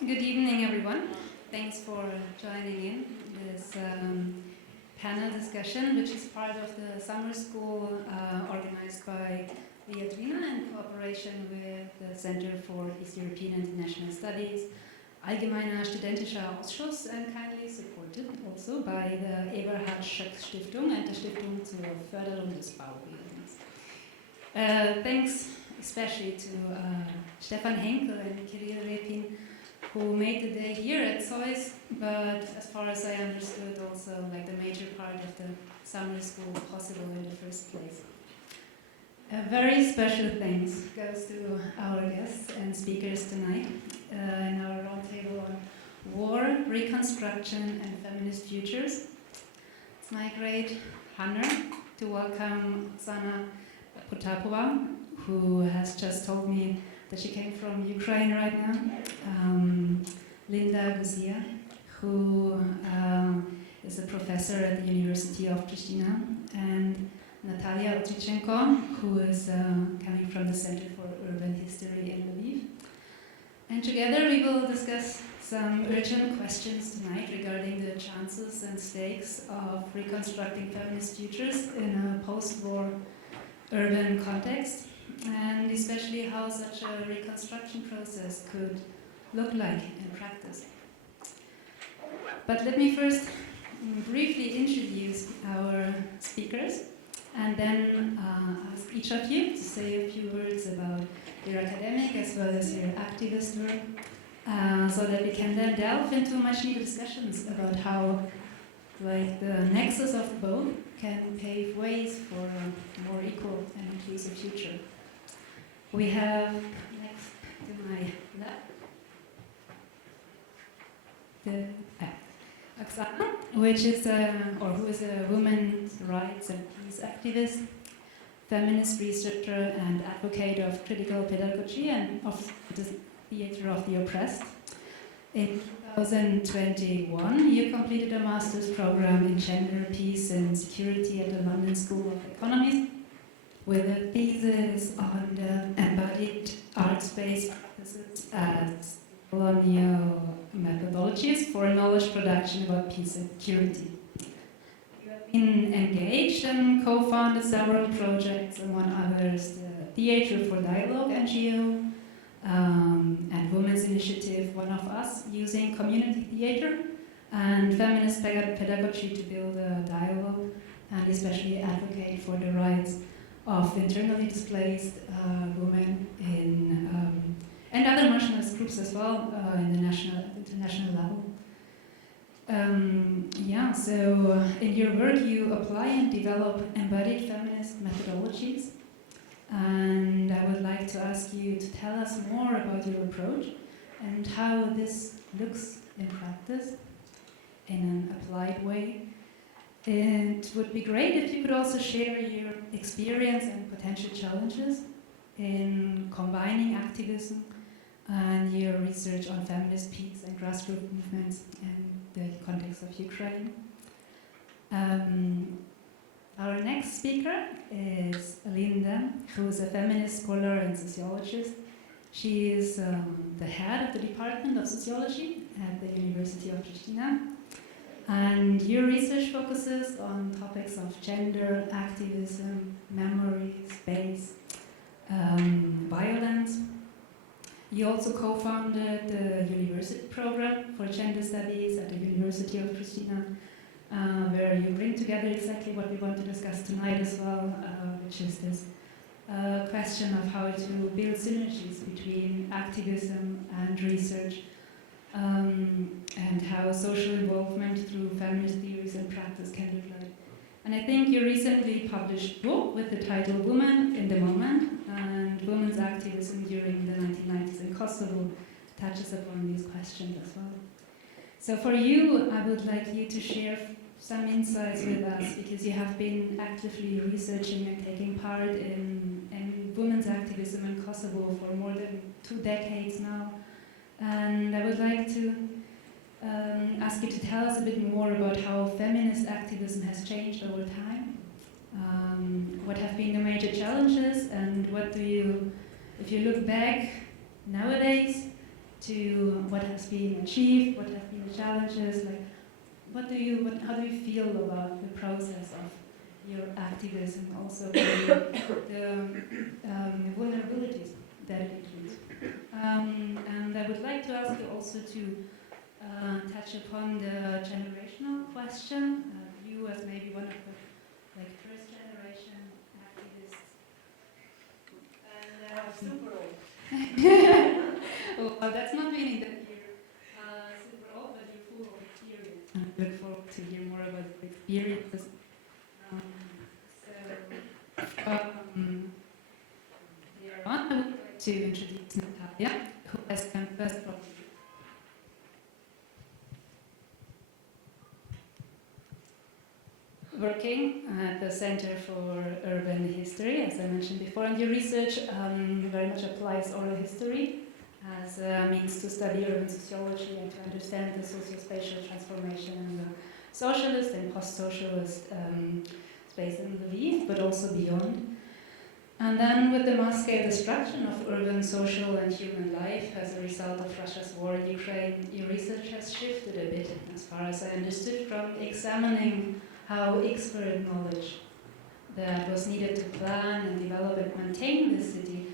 Good evening, everyone. Thanks for joining in this panel discussion, which is part of the summer school organized by Viadrina in cooperation with the Center for East European International Studies, Allgemeiner Studentischer Ausschuss, and kindly supported also by the Eberhard-Schöck-Stiftung and the Stiftung zur Förderung des Bauwesens. Thanks especially to Stefan Henkel and Kirill Repin, who made the day here at ZOiS, but as far as I understood, also like the major part of the summer school possible in the first place. A very special thanks goes to our guests and speakers tonight in our roundtable on war, reconstruction, and feminist futures. It's my great honor to welcome Oksana Potapova, who has just told me that she came from Ukraine right now, Linda Gusia, who is a professor at the University of Prishtina, and Nataliia Otrishchenko, who is coming from the Center for Urban History in Lviv. And together we will discuss some urgent questions tonight regarding the chances and stakes of reconstructing feminist futures in a post-war urban context, and especially how such a reconstruction process could look like in practice. But let me first briefly introduce our speakers and then ask each of you to say a few words about your academic as well as your activist work, so that we can then delve into much needed discussions about how the nexus of both can pave ways for a more equal and inclusive future. We have next to my left the Oksana, who is a women's rights and peace activist, feminist researcher, and advocate of critical pedagogy and of the theater of the oppressed. In 2021, you completed a master's program in gender, peace, and security at the London School of Economics, with a thesis on the embodied arts-based practices as colonial methodologies for knowledge production about peace and security. You have been engaged and co-founded several projects, among others the Theatre for Dialogue NGO and Women's Initiative One of Us, using community theatre and feminist pedagogy to build a dialogue and especially advocate for the rights of internally displaced women and other marginalized groups as well in the international level. So in your work you apply and develop embodied feminist methodologies, and I would like to ask you to tell us more about your approach and how this looks in practice in an applied way. It would be great if you could also share your experience and potential challenges in combining activism and your research on feminist peace and grassroots movements in the context of Ukraine. Our next speaker is Linda, who is a feminist scholar and sociologist. She is the head of the Department of Sociology at the University of Prishtina. And your research focuses on topics of gender, activism, memory, space, violence. You also co-founded the university program for gender studies at the University of Prishtina, where you bring together exactly what we want to discuss tonight as well, which is this question of how to build synergies between activism and research, and how social involvement through feminist theories and practice can look like. And I think you recently published a book with the title Women in the Moment, and women's activism during the 1990s in Kosovo touches upon these questions as well. So for you, I would like you to share some insights with us, because you have been actively researching and taking part in women's activism in Kosovo for more than 2 decades now. And I would like to ask you to tell us a bit more about how feminist activism has changed over time. What have been the major challenges, and what do you, if you look back nowadays, to what has been achieved, what have been the challenges, like how do you feel about the process of your activism, also the vulnerabilities that it includes. And I would like to ask you also to touch upon the generational question. You as maybe one of the first generation activists. And super old. Well, that's not meaning that you're super old, but you're full of experience. I look forward to hear more about the experiences. Later on, I would like to introduce Nataliia, who has come first from working at the Center for Urban History, as I mentioned before, and your research very much applies oral history as a means to study urban sociology and to understand the socio-spatial transformation in the socialist and post-socialist space in Lviv, but also beyond. And then with the mass-scale destruction of urban, social and human life as a result of Russia's war in Ukraine, your research has shifted a bit, as far as I understood, from examining how expert knowledge that was needed to plan and develop and maintain the city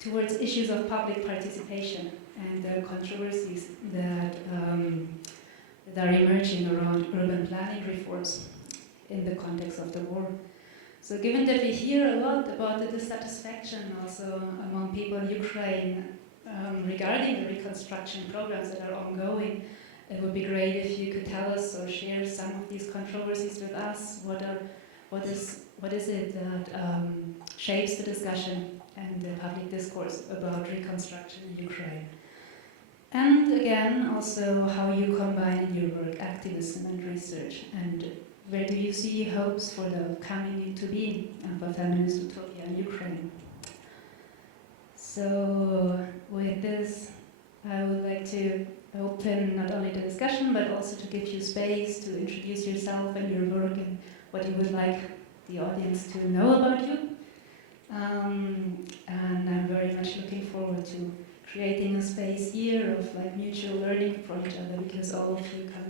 towards issues of public participation and the controversies that are emerging around urban planning reforms in the context of the war. So given that we hear a lot about the dissatisfaction also among people in Ukraine regarding the reconstruction programs that are ongoing, it would be great if you could tell us or share some of these controversies with us. What is it that shapes the discussion and the public discourse about reconstruction in Ukraine? And again, also how you combine in your work activism and research, and where do you see hopes for the coming into being of a feminist utopia in Ukraine? So with this, I would like to open not only the discussion, but also to give you space to introduce yourself and your work and what you would like the audience to know about you. And I'm very much looking forward to creating a space here of mutual learning from each other, because all of you come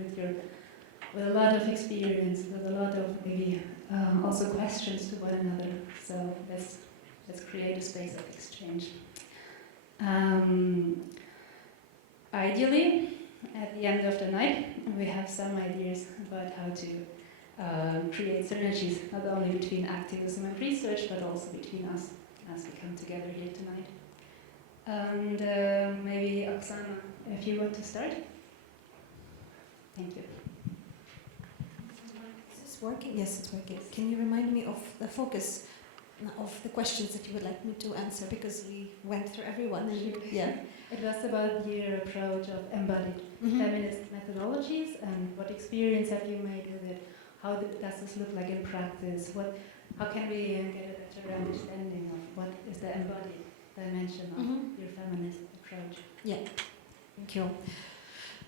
with a lot of experience, with a lot of maybe also questions to one another. So let's create a space of exchange. Ideally, at the end of the night, we have some ideas about how to create synergies, not only between activism and research, but also between us as we come together here tonight. And maybe Oksana, if you want to start. Thank you. Is this working? Yes, it's working. Can you remind me of the focus of the questions that you would like me to answer, because we went through everyone. And yeah. It was about your approach of embodied feminist methodologies, and what experience have you made with it? How does this look like in practice? How can we get a better understanding of what is the embodied dimension of your feminist approach? Yeah, thank you.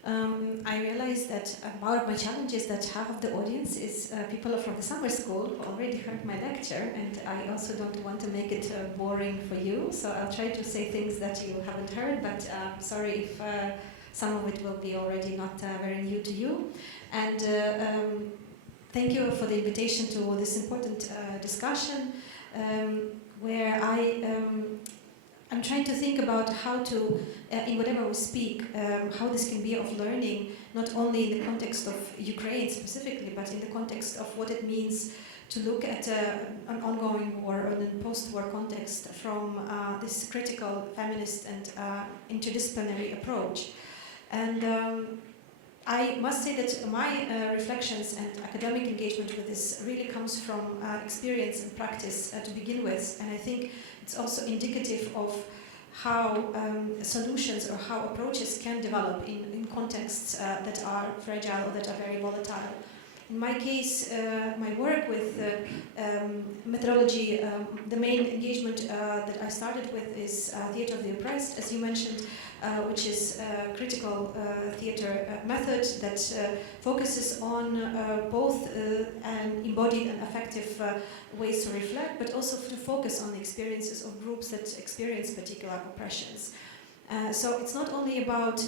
I realized that one of my challenges that half of the audience is people from the summer school who already heard my lecture, and I also don't want to make it boring for you, so I'll try to say things that you haven't heard, but sorry if some of it will be already not very new to you. And thank you for the invitation to this important discussion, where I'm trying to think about how to, in whatever we speak, how this can be of learning, not only in the context of Ukraine specifically, but in the context of what it means to look at an ongoing war or a post-war context from this critical feminist and interdisciplinary approach. And I must say that my reflections and academic engagement with this really comes from experience and practice to begin with, and I think it's also indicative of how solutions or how approaches can develop in contexts that are fragile or that are very volatile. In my case, my work with methodology, the main engagement that I started with is theatre of the oppressed, as you mentioned, which is a critical theatre method that focuses on both an embodied and affective ways to reflect, but also to focus on the experiences of groups that experience particular oppressions. So it's not only about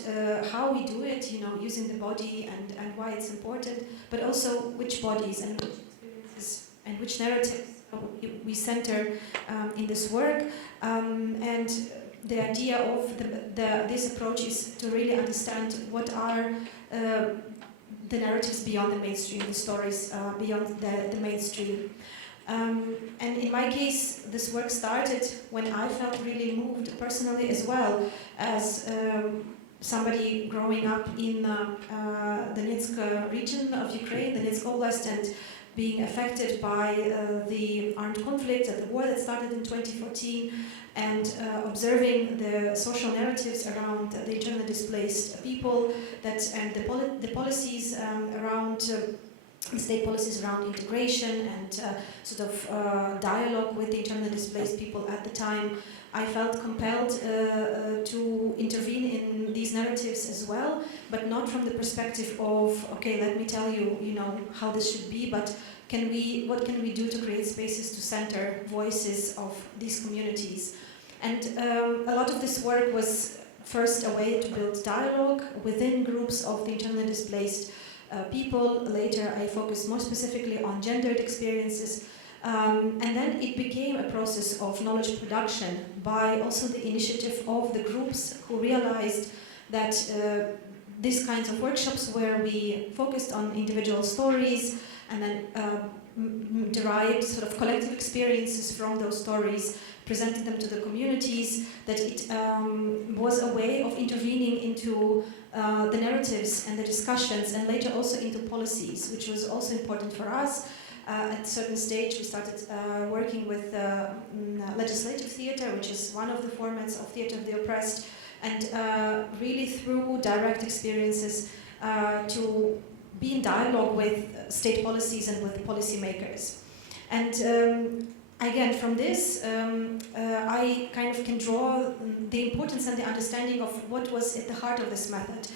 how we do it, using the body and why it's important, but also which bodies and which experiences and which narratives we center in this work. And the idea of this approach is to really understand what are the narratives beyond the mainstream, the stories beyond the mainstream. And in my case, this work started when I felt really moved personally, as well as somebody growing up in the Donetsk region of Ukraine, the Donetsk Oblast, and being affected by the armed conflict and the war that started in 2014, and observing the social narratives around the internally displaced people, and the policies around the state policies around integration and sort of dialogue with the internally displaced people at the time. I felt compelled to intervene in these narratives as well, but not from the perspective of, okay, let me tell you, how this should be, but what can we do to create spaces to center voices of these communities? And a lot of this work was first a way to build dialogue within groups of the internally displaced people. Later, I focused more specifically on gendered experiences. And then it became a process of knowledge production by also the initiative of the groups who realized that these kinds of workshops where we focused on individual stories and then derived sort of collective experiences from those stories, presented them to the communities, that it was a way of intervening into the narratives and the discussions, and later also into policies, which was also important for us. At a certain stage, we started working with legislative theatre, which is one of the formats of theatre of the oppressed, and really through direct experiences to be in dialogue with state policies and with policymakers. And again, from this, I kind of can draw the importance and the understanding of what was at the heart of this method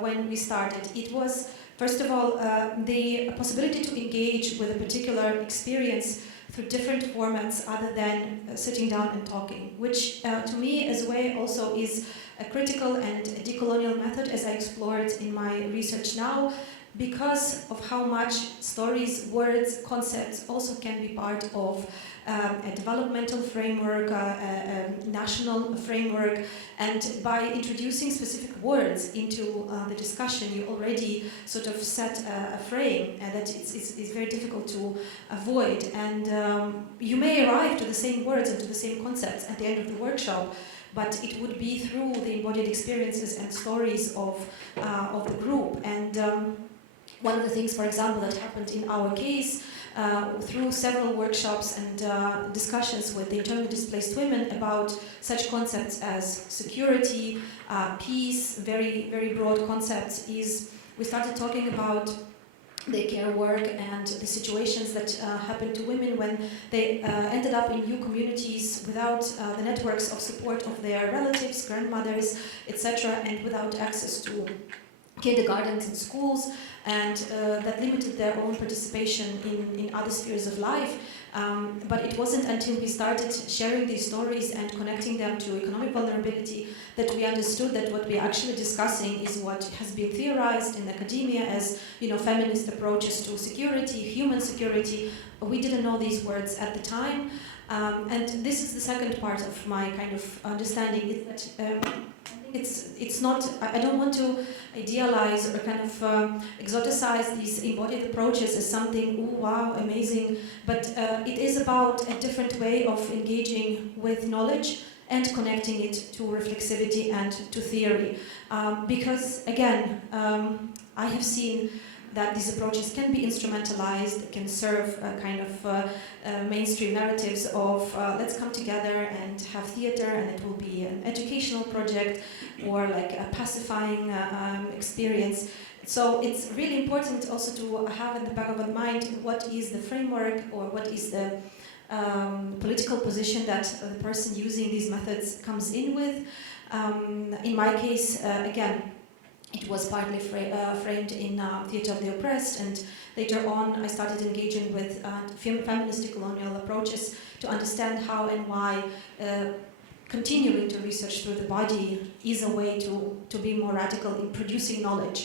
when we started. It was, first of all, the possibility to engage with a particular experience through different formats other than sitting down and talking, which to me as a way also is a critical and a decolonial method, as I explored in my research now, because of how much stories, words, concepts also can be part of a developmental framework, a national framework, and by introducing specific words into the discussion, you already sort of set a frame that it's very difficult to avoid. And you may arrive to the same words and to the same concepts at the end of the workshop, but it would be through the embodied experiences and stories of the group. And one of the things, for example, that happened in our case, through several workshops and discussions with the internally displaced women about such concepts as security, peace, very, very broad concepts, is we started talking about the care work and the situations that happened to women when they ended up in new communities without the networks of support of their relatives, grandmothers, etc., and without access to kindergartens and schools, and that limited their own participation in other spheres of life. But it wasn't until we started sharing these stories and connecting them to economic vulnerability that we understood that what we're actually discussing is what has been theorized in academia as, feminist approaches to security, human security. We didn't know these words at the time. And this is the second part of my kind of understanding, is that it's not, I don't want to idealize or kind of exoticize these embodied approaches as something, ooh, wow, amazing, but it is about a different way of engaging with knowledge and connecting it to reflexivity and to theory. Because, again, I have seen that these approaches can be instrumentalized, can serve kind of mainstream narratives of let's come together and have theater, and it will be an educational project or like a pacifying experience. So it's really important also to have in the back of our mind what is the framework or what is the political position that the person using these methods comes in with. In my case, again, it was partly framed in theatre of the oppressed, and later on I started engaging with feminist decolonial approaches to understand how and why continuing to research through the body is a way to be more radical in producing knowledge.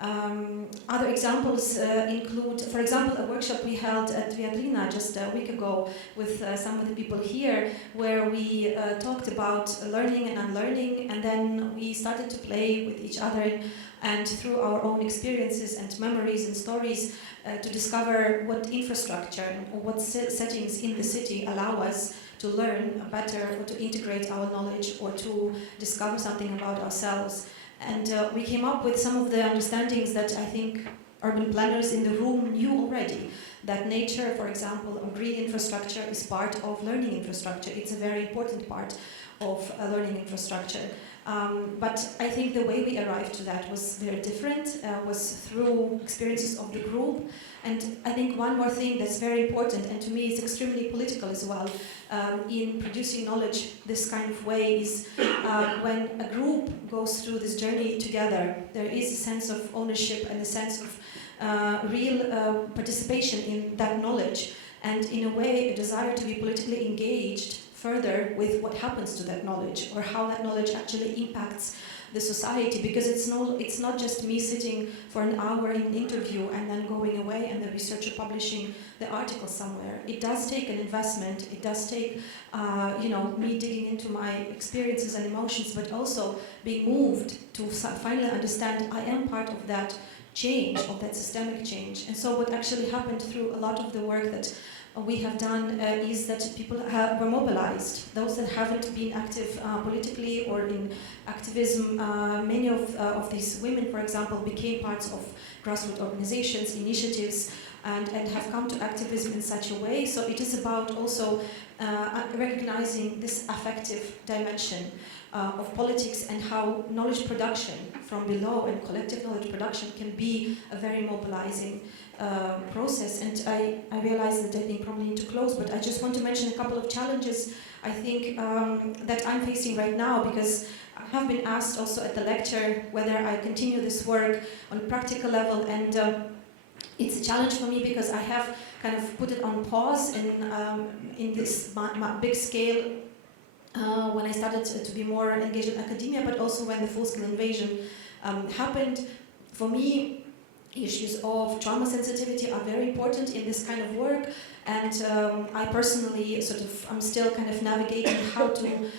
Other examples include, for example, a workshop we held at Viadrina just a week ago with some of the people here, where we talked about learning and unlearning, and then we started to play with each other and through our own experiences and memories and stories to discover what infrastructure or what settings in the city allow us to learn better or to integrate our knowledge or to discover something about ourselves. And we came up with some of the understandings that I think urban planners in the room knew already. That nature, for example, or green infrastructure is part of learning infrastructure. It's a very important part of learning infrastructure. But I think the way we arrived to that was very different, was through experiences of the group. And I think one more thing that's very important, and to me it's extremely political as well, in producing knowledge this kind of way, is when a group goes through this journey together, there is a sense of ownership and a sense of real participation in that knowledge, and in a way a desire to be politically engaged further with what happens to that knowledge, or how that knowledge actually impacts the society, because it's not just me sitting for an hour in an interview and then going away and the researcher publishing the article somewhere. It does take an investment, it does take me digging into my experiences and emotions, but also being moved to finally understand I am part of that change, of that systemic change. And so what actually happened through a lot of the work that we have done is that people were mobilized. Those that haven't been active politically or in activism, many of these women, for example, became parts of grassroots organizations, initiatives, and have come to activism in such a way. So it is about also recognizing this affective dimension of politics, and how knowledge production from below and collective knowledge production can be a very mobilizing process. And I realize that I think probably need to close, but I just want to mention a couple of challenges I think that I'm facing right now, because I have been asked also at the lecture whether I continue this work on a practical level, and it's a challenge for me because I have kind of put it on pause in this big scale when I started to be more engaged in academia, but also when the full-scale invasion happened. For me, issues of trauma sensitivity are very important in this kind of work, and I personally I'm still kind of navigating how to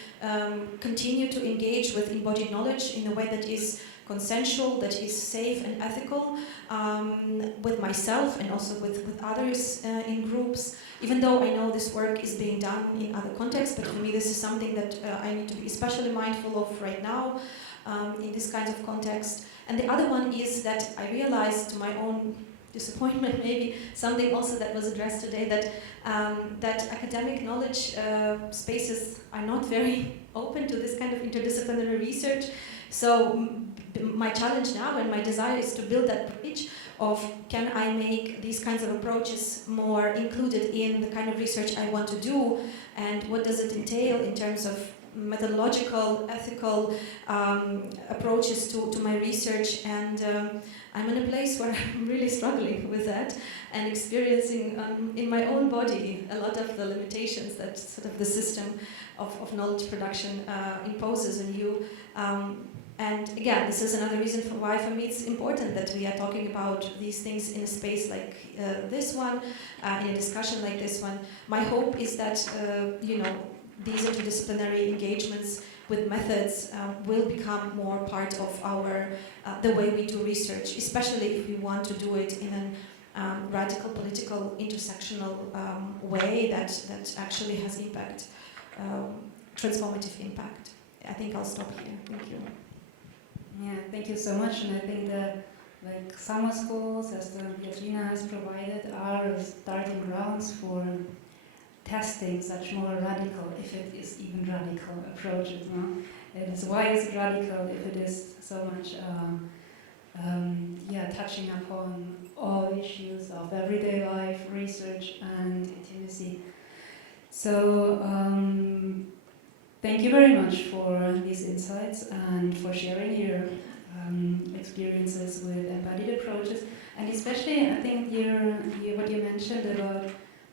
continue to engage with embodied knowledge in a way that is consensual, that is safe and ethical, with myself and also with others in groups, even though I know this work is being done in other contexts, but for me this is something that I need to be especially mindful of right now in this kind of context. And the other one is that I realized, to my own disappointment maybe, something also that was addressed today, that academic knowledge spaces are not very open to this kind of interdisciplinary research. So my challenge now and my desire is to build that bridge of, can I make these kinds of approaches more included in the kind of research I want to do, and what does it entail in terms of methodological, ethical approaches to my research. And I'm in a place where I'm really struggling with that and experiencing in my own body a lot of the limitations that sort of the system of knowledge production imposes on you. And again, this is another reason for why for me it's important that we are talking about these things in a space like this one, in a discussion like this one. My hope is that, these interdisciplinary engagements with methods will become more part of our the way we do research, especially if we want to do it in a radical, political, intersectional way that actually has impact, transformative impact. I think I'll stop here. Thank you. Yeah, thank you so much. And I think that summer schools, as the Viadrina has provided, are starting grounds for testing such more radical, if it is even radical, approaches. No? Why is it radical if it is so much touching upon all issues of everyday life, research and intimacy. So thank you very much for these insights and for sharing your experiences with embodied approaches, and especially I think what you mentioned about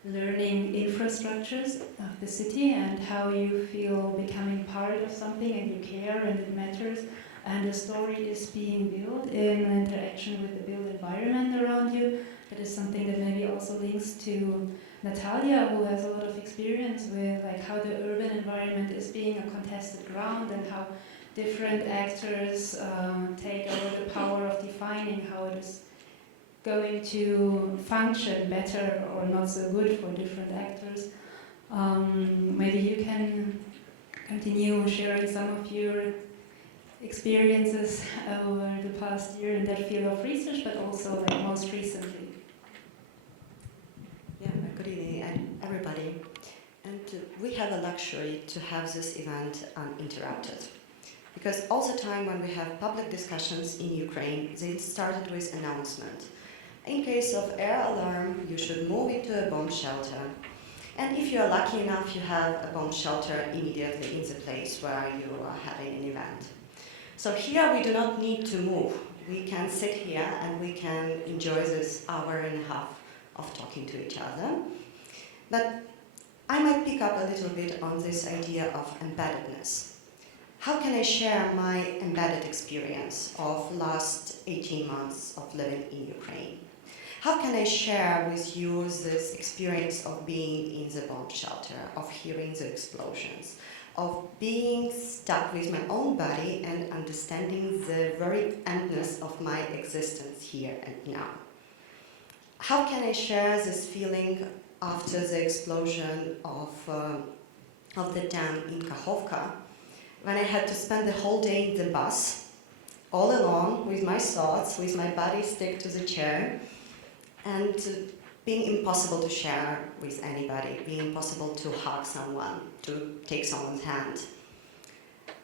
learning infrastructures of the city and how you feel becoming part of something and you care and it matters and a story is being built in interaction with the built environment around you. That is something that maybe also links to Nataliia, who has a lot of experience with like how the urban environment is being a contested ground and how different actors take over the power of defining how it is going to function better or not so good for different actors. Maybe you can continue sharing some of your experiences over the past year in that field of research, but also like most recently. Yeah, good evening, everybody. And we have a luxury to have this event uninterrupted. Because all the time when we have public discussions in Ukraine, they started with announcement. In case of air alarm, you should move into a bomb shelter. And if you are lucky enough, you have a bomb shelter immediately in the place where you are having an event. So here we do not need to move. We can sit here and we can enjoy this hour and a half of talking to each other. But I might pick up a little bit on this idea of embeddedness. How can I share my embedded experience of last 18 months of living in Ukraine? How can I share with you this experience of being in the bomb shelter, of hearing the explosions, of being stuck with my own body and understanding the very endless of my existence here and now? How can I share this feeling after the explosion of the dam in Kakhovka, when I had to spend the whole day in the bus, all alone, with my thoughts, with my body stick to the chair, and being impossible to share with anybody, being impossible to hug someone, to take someone's hand.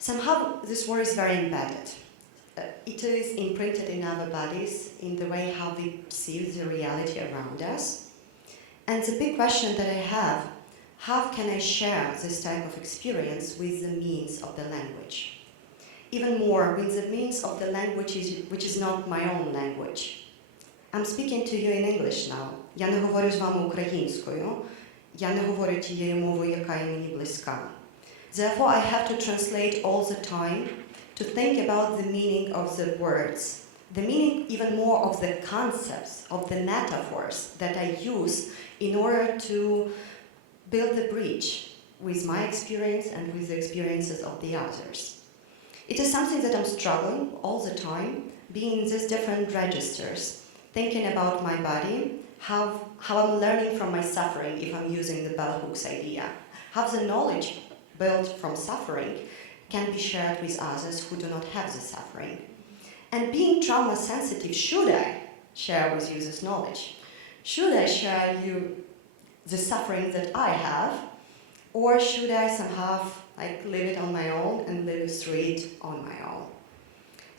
Somehow this word is very embedded. It is imprinted in our bodies, in the way how we perceive the reality around us. And the big question that I have, how can I share this type of experience with the means of the language? Even more, with the means of the language which is not my own language. I'm speaking to you in English now. Я не говорю з вами українською. Я не говорю тією мовою, яка є мені близька. Therefore, I have to translate all the time to think about the meaning of the words, the meaning even more of the concepts, of the metaphors that I use in order to build the bridge with my experience and with the experiences of the others. It is something that I'm struggling all the time, being in these different registers, thinking about my body, how I'm learning from my suffering if I'm using the bell hooks idea, how the knowledge built from suffering can be shared with others who do not have the suffering. And being trauma sensitive, should I share with you this knowledge? Should I share you the suffering that I have, or should I somehow live it on my own and live through it on my own?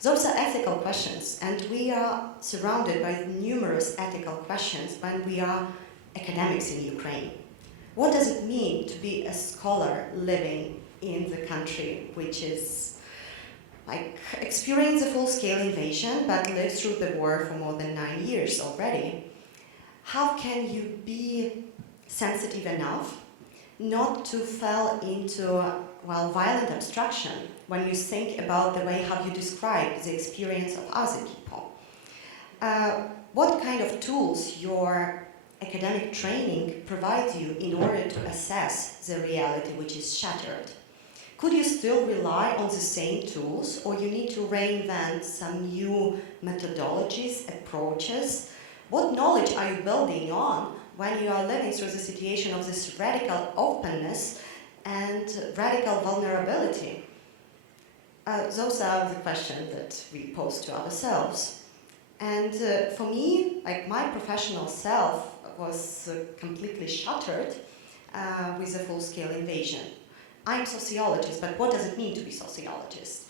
Those are ethical questions, and we are surrounded by numerous ethical questions when we are academics in Ukraine. What does it mean to be a scholar living in the country which is experienced a full-scale invasion but lived through the war for more than 9 years already? How can you be sensitive enough not to fall into violent abstraction when you think about the way how you describe the experience of other people? What kind of tools your academic training provides you in order to assess the reality which is shattered? Could you still rely on the same tools, or you need to reinvent some new methodologies, approaches? What knowledge are you building on when you are living through the situation of this radical openness and radical vulnerability? Those are the questions that we pose to ourselves. And for me, my professional self was completely shattered with the full-scale invasion. I'm a sociologist, but what does it mean to be a sociologist?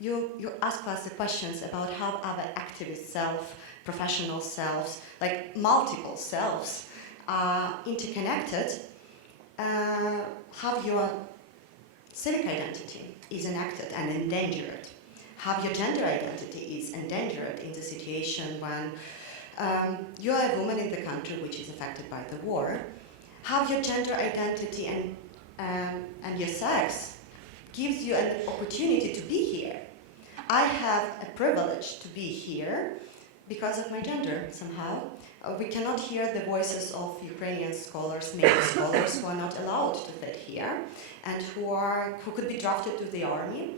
You ask us the questions about how our activist self, professional selves, multiple selves are interconnected, how your civic identity is enacted and endangered, how your gender identity is endangered in the situation when You are a woman in the country which is affected by the war. Have your gender identity and your sex gives you an opportunity to be here. I have a privilege to be here because of my gender, somehow. We cannot hear the voices of Ukrainian scholars, male scholars, who are not allowed to sit here, and who could be drafted to the army,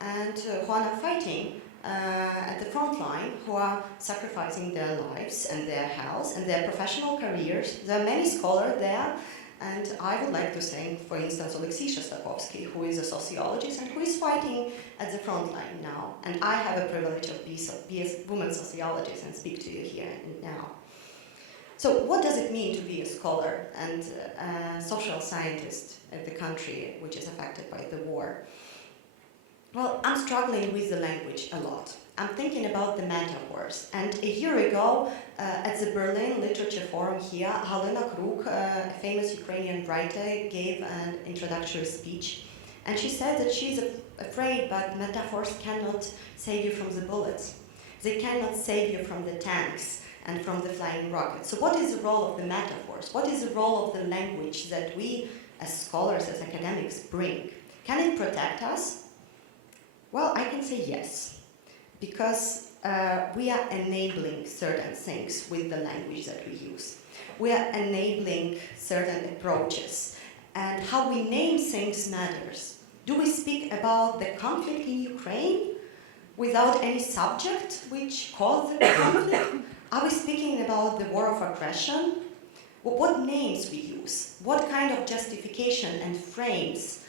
and who are not fighting at the front line, who are sacrificing their lives and their health and their professional careers. There are many scholars there, and I would like to thank, for instance, Otrishchenko, who is a sociologist and who is fighting at the front line now. And I have a privilege of being a woman sociologist and speak to you here and now. So what does it mean to be a scholar and a social scientist in the country which is affected by the war? Well, I'm struggling with the language a lot. I'm thinking about the metaphors. And a year ago, at the Berlin Literature Forum here, Halina Kruk, a famous Ukrainian writer, gave an introductory speech. And she said that she's afraid, but metaphors cannot save you from the bullets. They cannot save you from the tanks and from the flying rockets. So what is the role of the metaphors? What is the role of the language that we, as scholars, as academics, bring? Can it protect us? Well, I can say yes, because we are enabling certain things with the language that we use. We are enabling certain approaches, and how we name things matters. Do we speak about the conflict in Ukraine without any subject which caused the conflict? Are we speaking about the war of aggression? What names we use? What kind of justification and frames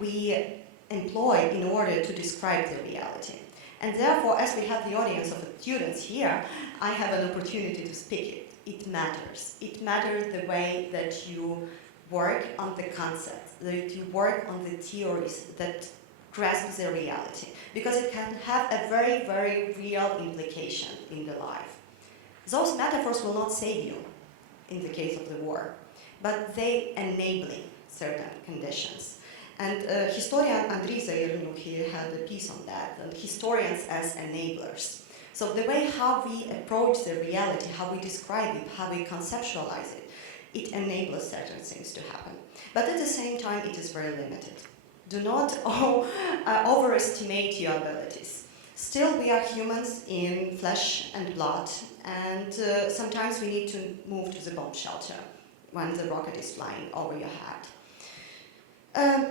we employ in order to describe the reality? And therefore, as we have the audience of students here, I have an opportunity to speak it. It matters. It matters the way that you work on the concepts, that you work on the theories that grasp the reality, because it can have a very, very real implication in the life. Those metaphors will not save you in the case of the war, but they enabling certain conditions. And historian Andriy Zairnuk, he had a piece on that, and historians as enablers. So the way how we approach the reality, how we describe it, how we conceptualize it, it enables certain things to happen. But at the same time, it is very limited. Do not overestimate your abilities. Still, we are humans in flesh and blood, and sometimes we need to move to the bomb shelter when the rocket is flying over your head.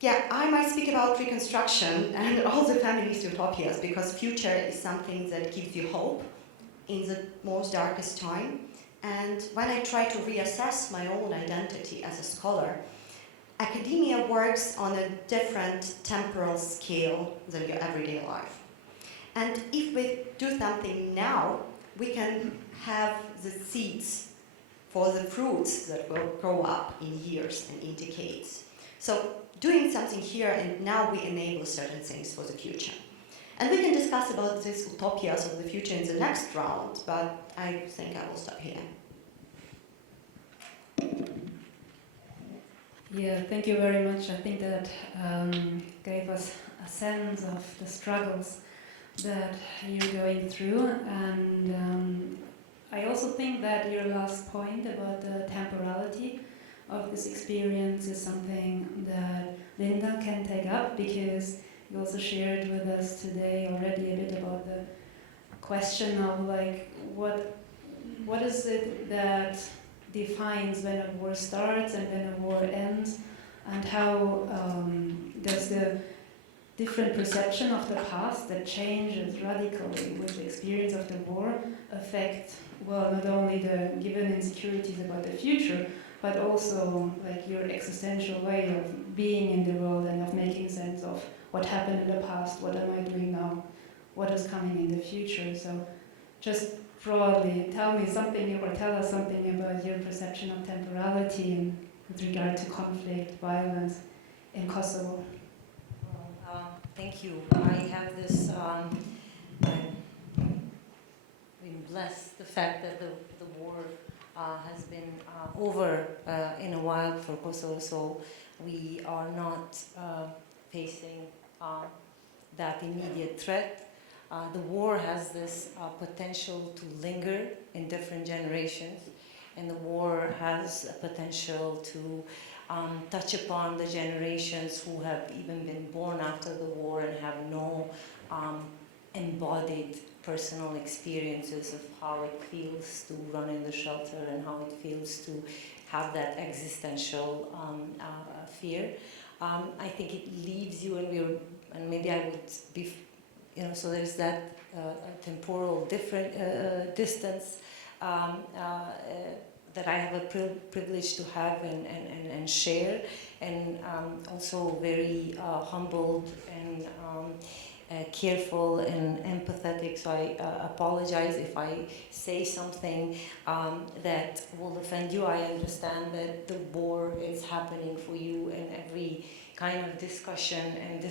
Yeah, I might speak about reconstruction and all the feminist utopias, because future is something that gives you hope in the most darkest time. And when I try to reassess my own identity as a scholar, academia works on a different temporal scale than your everyday life. And if we do something now, we can have the seeds for the fruits that will grow up in years and in decades. So doing something here and now, we enable certain things for the future. And we can discuss about these utopias of the future in the next round, but I think I will stop here. Yeah, thank you very much. I think that gave us a sense of the struggles that you're going through, and I also think that your last point about the temporality of this experience is something that Linda can take up, because you also shared with us today already a bit about the question of like what is it that defines when a war starts and when a war ends, and how does the different perception of the past that changes radically with the experience of the war affect, well, not only the given insecurities about the future, but also like your existential way of being in the world and of making sense of what happened in the past, what am I doing now, what is coming in the future. So just broadly tell me something, or tell us something about your perception of temporality in, with regard to conflict, violence in Kosovo. Thank you. I have this, been blessed the fact that the war has been over in a while for Kosovo, so we are not facing that immediate threat. the war has this potential to linger in different generations, and the war has a potential to touch upon the generations who have even been born after the war and have no embodied personal experiences of how it feels to run in the shelter and how it feels to have that existential fear. I think it leaves you, and maybe I would be, so there's that temporal distance that I have a privilege to have and share, and also very humbled and careful and empathetic, so I apologize if I say something that will offend you. I understand that the war is happening for you, and every kind of discussion and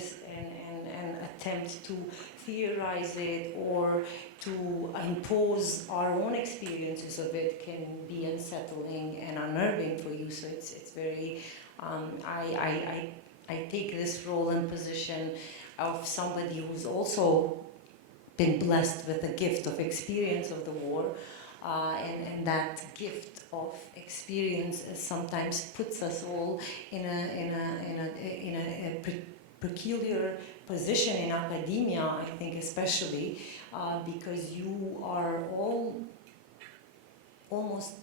attempt to theorize it or to impose our own experiences of it can be unsettling and unnerving for you. So it's very, I take this role and position of somebody who's also been blessed with the gift of experience of the war, and that gift of experience sometimes puts us all in a peculiar position in academia, I think, especially because you are almost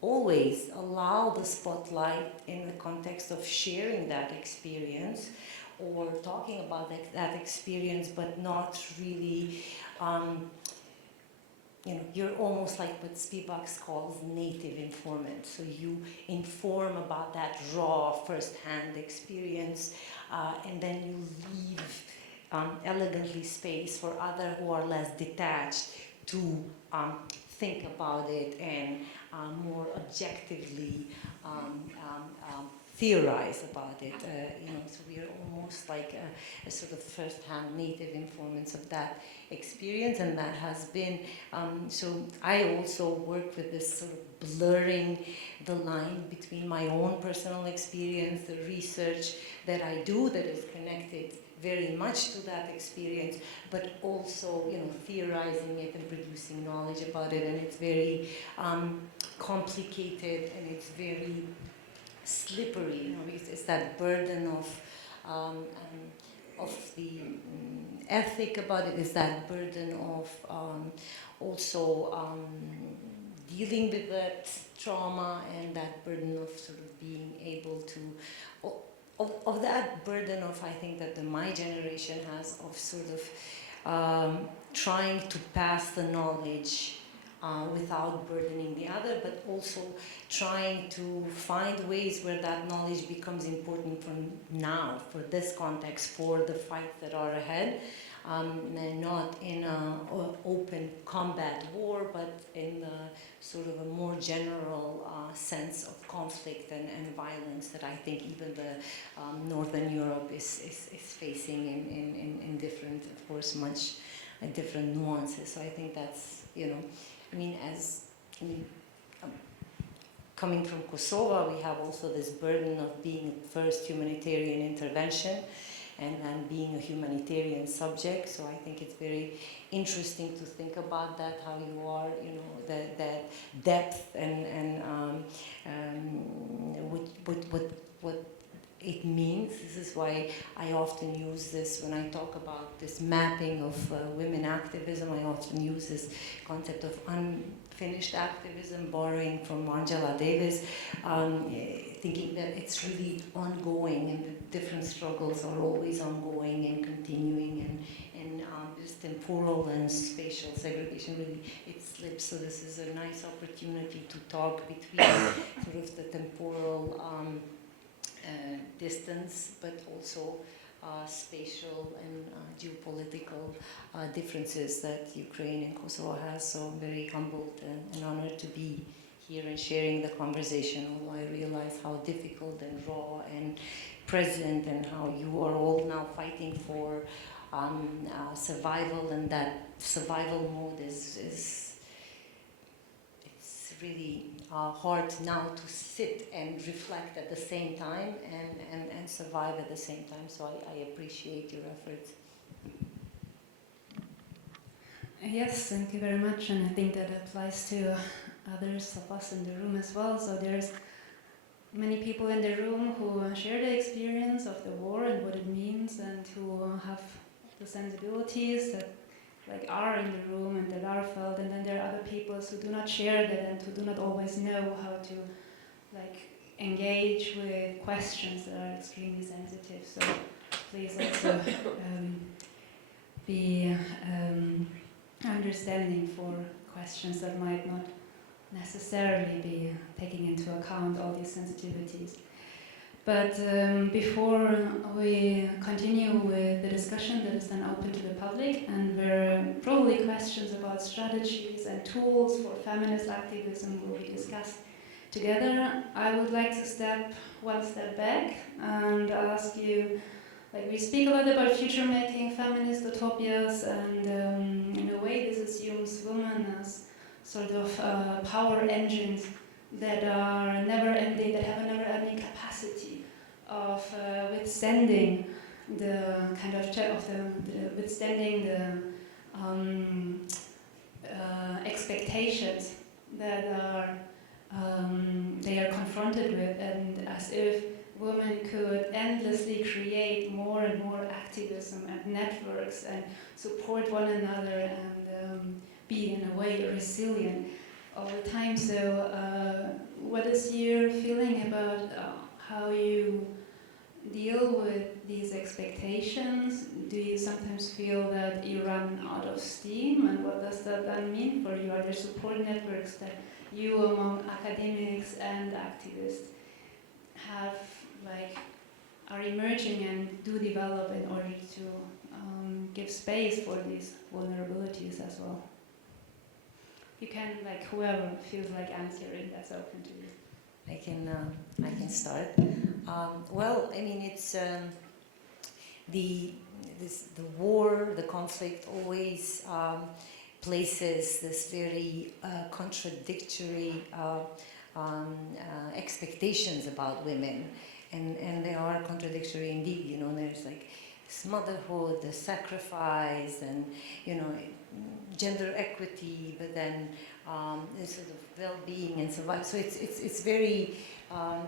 always allow the spotlight in the context of sharing that experience or talking about that experience, but not really, you're almost like what Spivak calls native informant. So you inform about that raw first-hand experience, and then you leave elegantly space for others who are less detached to think about it and more objectively theorize about it. So we are almost like a sort of first-hand native informants of that experience, and that has been, so I also work with this sort of blurring the line between my own personal experience, the research that I do that is connected very much to that experience, but also, theorizing it and producing knowledge about it, and it's very complicated and it's very slippery, because it's that burden of the ethic about it, is that burden of also dealing with that trauma, and that burden of sort of being able to, of that burden of, I think, that my generation has of sort of trying to pass the knowledge without burdening the other, but also trying to find ways where that knowledge becomes important for now, for this context, for the fights that are ahead, and not in an open combat war, but in sort of a more general sense of conflict and violence that I think even the Northern Europe is facing in different, of course, much different nuances. So I think that's, coming from Kosovo, we have also this burden of being first humanitarian intervention and then being a humanitarian subject. So I think it's very interesting to think about that, how you are, that depth and what it means. This is why I often use this when I talk about this mapping of women activism. I often use this concept of unfinished activism, borrowing from Angela Davis, thinking that it's really ongoing and the different struggles are always ongoing and continuing, and this temporal and spatial segregation really, it slips. So this is a nice opportunity to talk between sort of the temporal distance, but also spatial and geopolitical differences that Ukraine and Kosovo has. So I'm very humbled and honored to be here and sharing the conversation, although I realize how difficult and raw and present, and how you are all now fighting for survival, and that survival mode is it's really hard now to sit and reflect at the same time and survive at the same time. So I appreciate your efforts. Yes, thank you very much, and I think that applies to others of us in the room as well. So there's many people in the room who share the experience of the war and what it means, and who have the sensibilities that like are in the room and that are felt, and then there are other people who do not share that and who do not always know how to like engage with questions that are extremely sensitive. So please also be understanding for questions that might not necessarily be taking into account all these sensitivities. But before we continue with the discussion that is then open to the public, and where probably questions about strategies and tools for feminist activism will be discussed together, I would like to step one step back and ask you, like, we speak a lot about future-making feminist utopias, and in a way this assumes women as sort of power engines that are never-ending, that have a never-ending capacity of withstanding the kind of withstanding the expectations that are they are confronted with, and as if women could endlessly create more and more activism and networks and support one another and be in a way resilient all the time. So what is your feeling about how you deal with these expectations? Do you sometimes feel that you run out of steam, and what does that then mean for you? Are there support networks that you among academics and activists are emerging and do develop in order to give space for these vulnerabilities as well? You can, whoever feels like answering, that's open to you. I can start. Well, I mean, it's the war, the conflict always places this very contradictory expectations about women, and they are contradictory indeed. You know, there's like motherhood, the sacrifice, and gender equity, but then this sort of well-being and survival. So it's very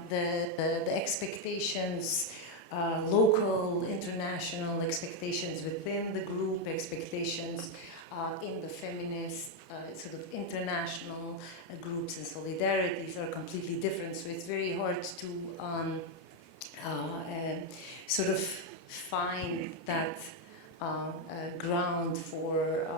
the expectations, local, international expectations within the group, expectations in the feminist sort of international groups and solidarities are completely different. So it's very hard to sort of find that ground for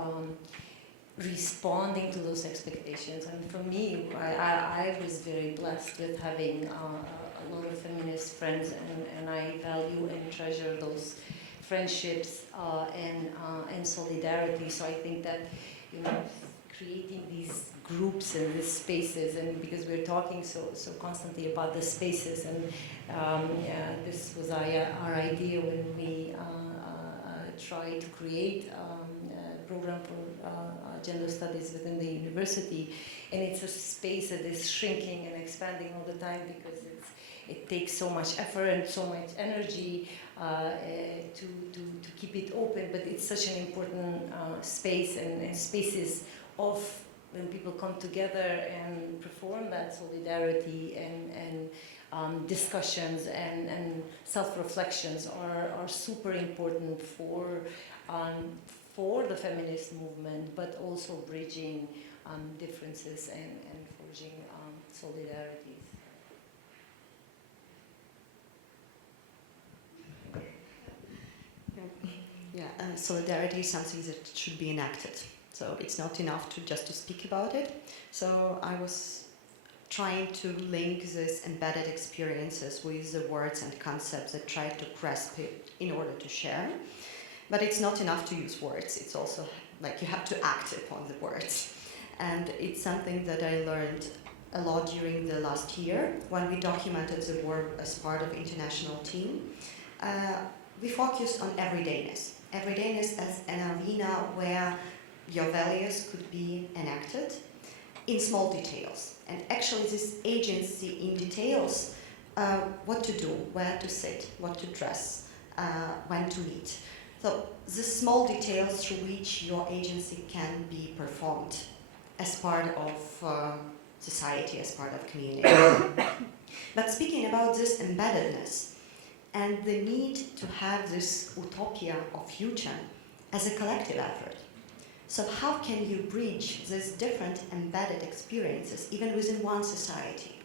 responding to those expectations. And for me, I was very blessed with having a lot of feminist friends, and I value and treasure those friendships and solidarity. So I think that creating these groups and these spaces, and because we're talking so constantly about the spaces, and this was our idea when we tried to create a program for gender studies within the university, and it's a space that is shrinking and expanding all the time because it takes so much effort and so much energy to keep it open, but it's such an important space, and spaces of when people come together and perform that solidarity and discussions and self-reflections are super important for the feminist movement, but also bridging differences and forging solidarities. Solidarity is something that should be enacted. So it's not enough to speak about it. So I was trying to link these embedded experiences with the words and concepts that try to grasp it in order to share. But it's not enough to use words. It's also like you have to act upon the words. And it's something that I learned a lot during the last year when we documented the war as part of international team. We focused on everydayness. Everydayness as an arena where your values could be enacted in small details. And actually this agency in details, what to do, where to sit, what to dress, when to meet. So the small details through which your agency can be performed as part of society, as part of community. But speaking about this embeddedness and the need to have this utopia of future as a collective effort. So how can you bridge these different embedded experiences even within one society?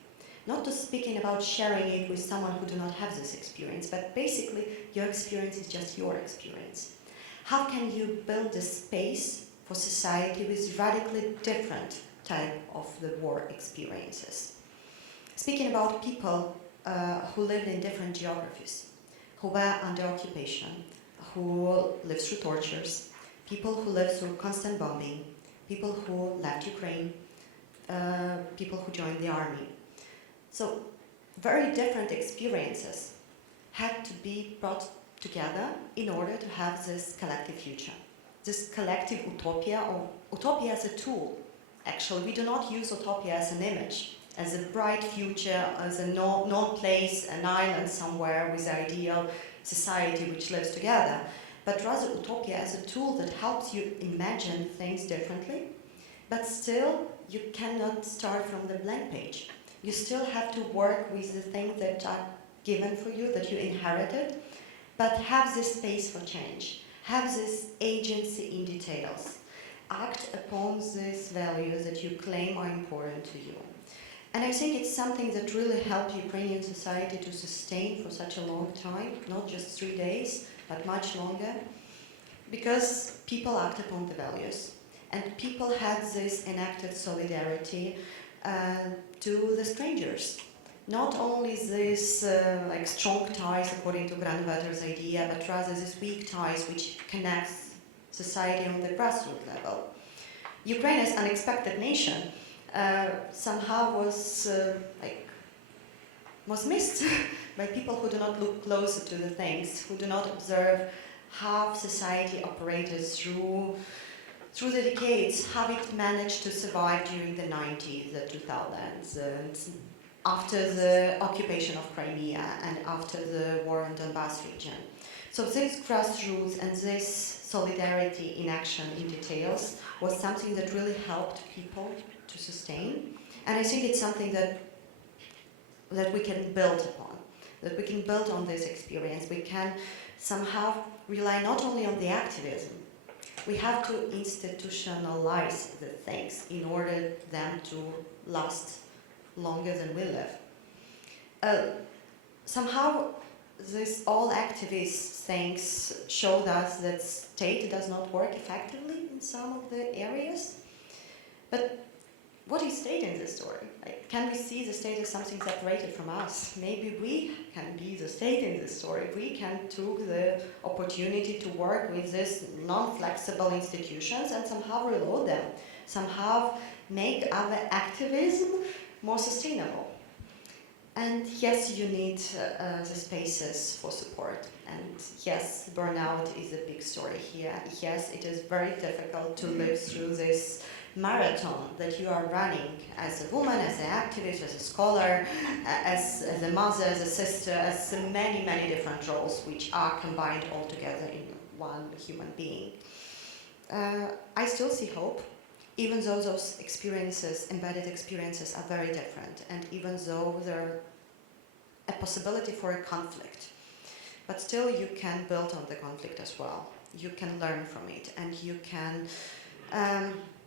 Not to speaking about sharing it with someone who do not have this experience, but basically your experience is just your experience. How can you build a space for society with radically different type of the war experiences? Speaking about people who lived in different geographies, who were under occupation, who lived through tortures, people who lived through constant bombing, people who left Ukraine, people who joined the army. So very different experiences had to be brought together in order to have this collective future, this collective utopia, or utopia as a tool. Actually, we do not use utopia as an image, as a bright future, as a known place, an island somewhere with ideal society which lives together, but rather utopia as a tool that helps you imagine things differently, but still you cannot start from the blank page. You still have to work with the things that are given for you, that you inherited, but have this space for change, have this agency in details, act upon these values that you claim are important to you. And I think it's something that really helped Ukrainian society to sustain for such a long time, not just 3 days, but much longer, because people act upon the values. And people had this enacted solidarity to the strangers. Not only this like strong ties according to Grandvatter's idea, but rather this weak ties which connects society on the grassroots level. Ukraine as unexpected nation somehow was missed by people who do not look closer to the things, who do not observe how society operated through the decades, how it managed to survive during the 90s, the 2000s, and after the occupation of Crimea and after the war on Donbass region. So this grassroots and this solidarity in action in details was something that really helped people to sustain. And I think it's something that we can build upon, that we can build on this experience. We can somehow rely not only on the activism, we have to institutionalize the things in order them to last longer than we live. Somehow this all activist things showed us that state does not work effectively in some of the areas. But what is state in this story? Like, can we see the state as something separated from us? Maybe we can be the state in this story. We can take the opportunity to work with these non-flexible institutions and somehow reload them, somehow make our activism more sustainable. And yes, you need the spaces for support. And yes, burnout is a big story here. Yes, it is very difficult to live through this marathon that you are running as a woman, as an activist, as a scholar, as a mother, as a sister, as many, many different roles which are combined all together in one human being. I still see hope, even though those experiences, embedded experiences, are very different, and even though there's a possibility for a conflict. But still you can build on the conflict as well. You can learn from it, and you can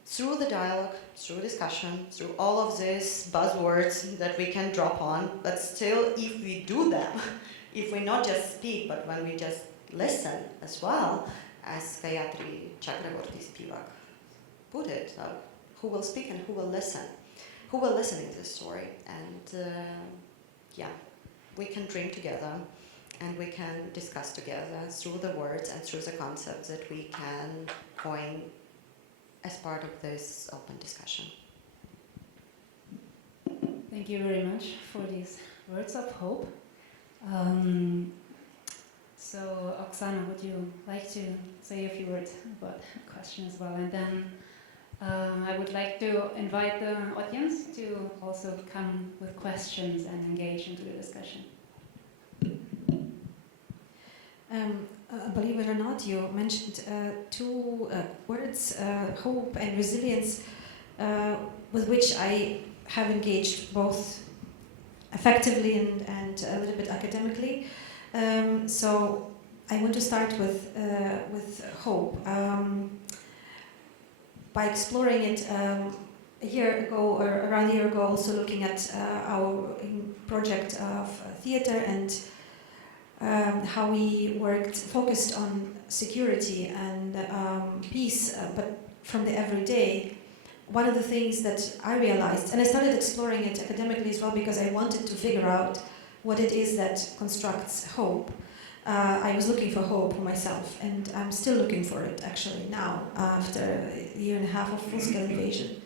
through the dialogue, through discussion, through all of these buzzwords that we can drop on, but still if we do them, if we not just speak, but when we just listen as well, as Gayatri Chakraborty-Spivak put it, who will speak and who will listen? Who will listen in this story? And yeah, we can dream together and we can discuss together through the words and through the concepts that we can coin as part of this open discussion. Thank you very much for these words of hope. So, Oksana, would you like to say a few words about the question as well? And then I would like to invite the audience to also come with questions and engage into the discussion. believe it or not, you mentioned two words, hope and resilience, with which I have engaged both effectively and a little bit academically. So I want to start with hope. By exploring it a year ago, or around a year ago, also looking at our project of theater and how we focused on security and peace, but from the everyday. One of the things that I realized, and I started exploring it academically as well because I wanted to figure out what it is that constructs hope. I was looking for hope for myself, and I'm still looking for it actually now, after a year and a half of full-scale invasion.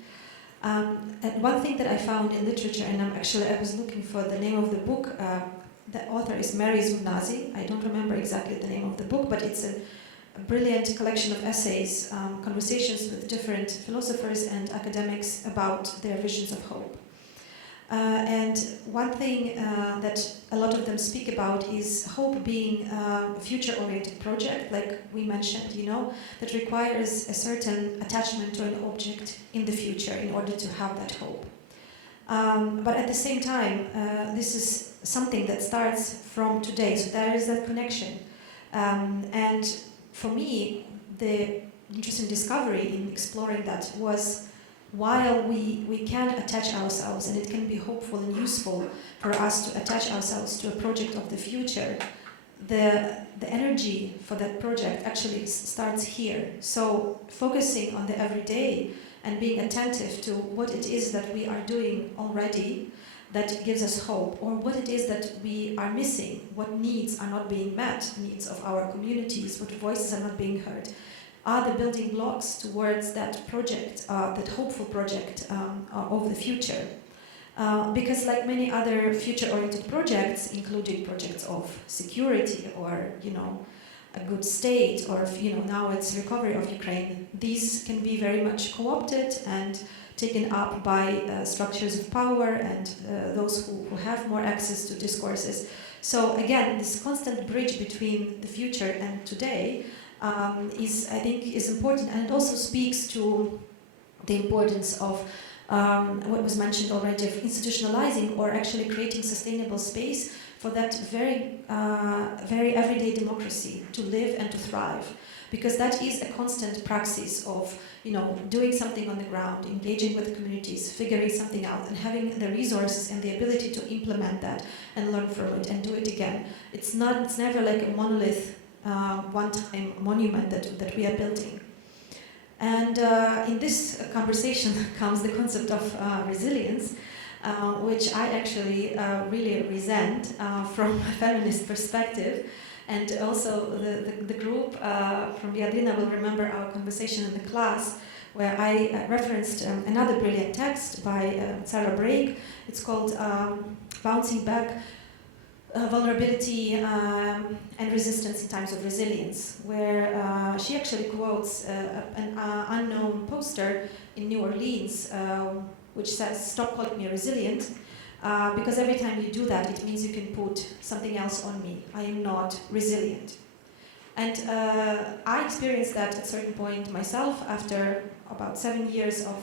And one thing that I found in literature, and I was looking for the name of the book. The author is Mary Zugnazi. I don't remember exactly the name of the book, but it's a brilliant collection of essays, conversations with different philosophers and academics about their visions of hope. And one thing that a lot of them speak about is hope being a future-oriented project, like we mentioned, that requires a certain attachment to an object in the future in order to have that hope. But at the same time, this is something that starts from today, so there is that connection. And for me, the interesting discovery in exploring that was, while we can attach ourselves, and it can be hopeful and useful for us to attach ourselves to a project of the future, the energy for that project actually starts here. So focusing on the everyday and being attentive to what it is that we are doing already that gives us hope, or what it is that we are missing, what needs are not being met, needs of our communities, what voices are not being heard, are the building blocks towards that project, that hopeful project of the future. Because like many other future-oriented projects, including projects of security or, a good state, or, now it's recovery of Ukraine, these can be very much co-opted and taken up by structures of power and those who have more access to discourses. So again, this constant bridge between the future and today is important, and it also speaks to the importance of what was mentioned already, of institutionalizing or actually creating sustainable space for that very everyday democracy to live and to thrive, because that is a constant praxis of doing something on the ground, engaging with the communities, figuring something out, and having the resources and the ability to implement that and learn from it and do it again. It's never like a monolith, one-time monument that we are building. And in this conversation comes the concept of resilience, which I actually really resent from a feminist perspective. And also the group from Viadrina will remember our conversation in the class where I referenced another brilliant text by Sarah Brake. It's called Bouncing Back, Vulnerability and Resistance in Times of Resilience, where she actually quotes an unknown poster in New Orleans which says, "Stop calling me resilient, because every time you do that, it means you can put something else on me. I am not resilient." And I experienced that at a certain point myself after about 7 years of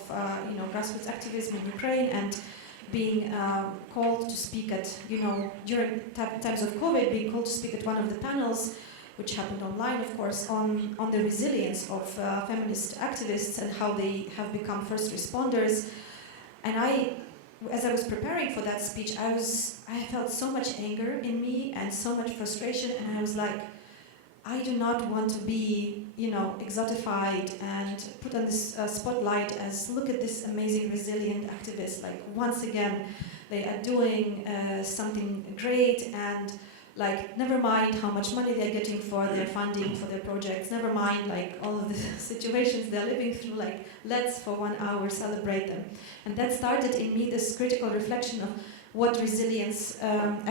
grassroots activism in Ukraine and being called to speak at, during times of COVID, being called to speak at one of the panels, which happened online, of course, on the resilience of feminist activists and how they have become first responders. And as I was preparing for that speech, I felt so much anger in me and so much frustration, and I was like, I do not want to be, exotified and put on this spotlight as, look at this amazing, resilient activist. Like, once again, they are doing something great, and never mind how much money they're getting for their funding for their projects, never mind all of the situations they're living through, let's for 1 hour celebrate them. And that started in me this critical reflection of what resilience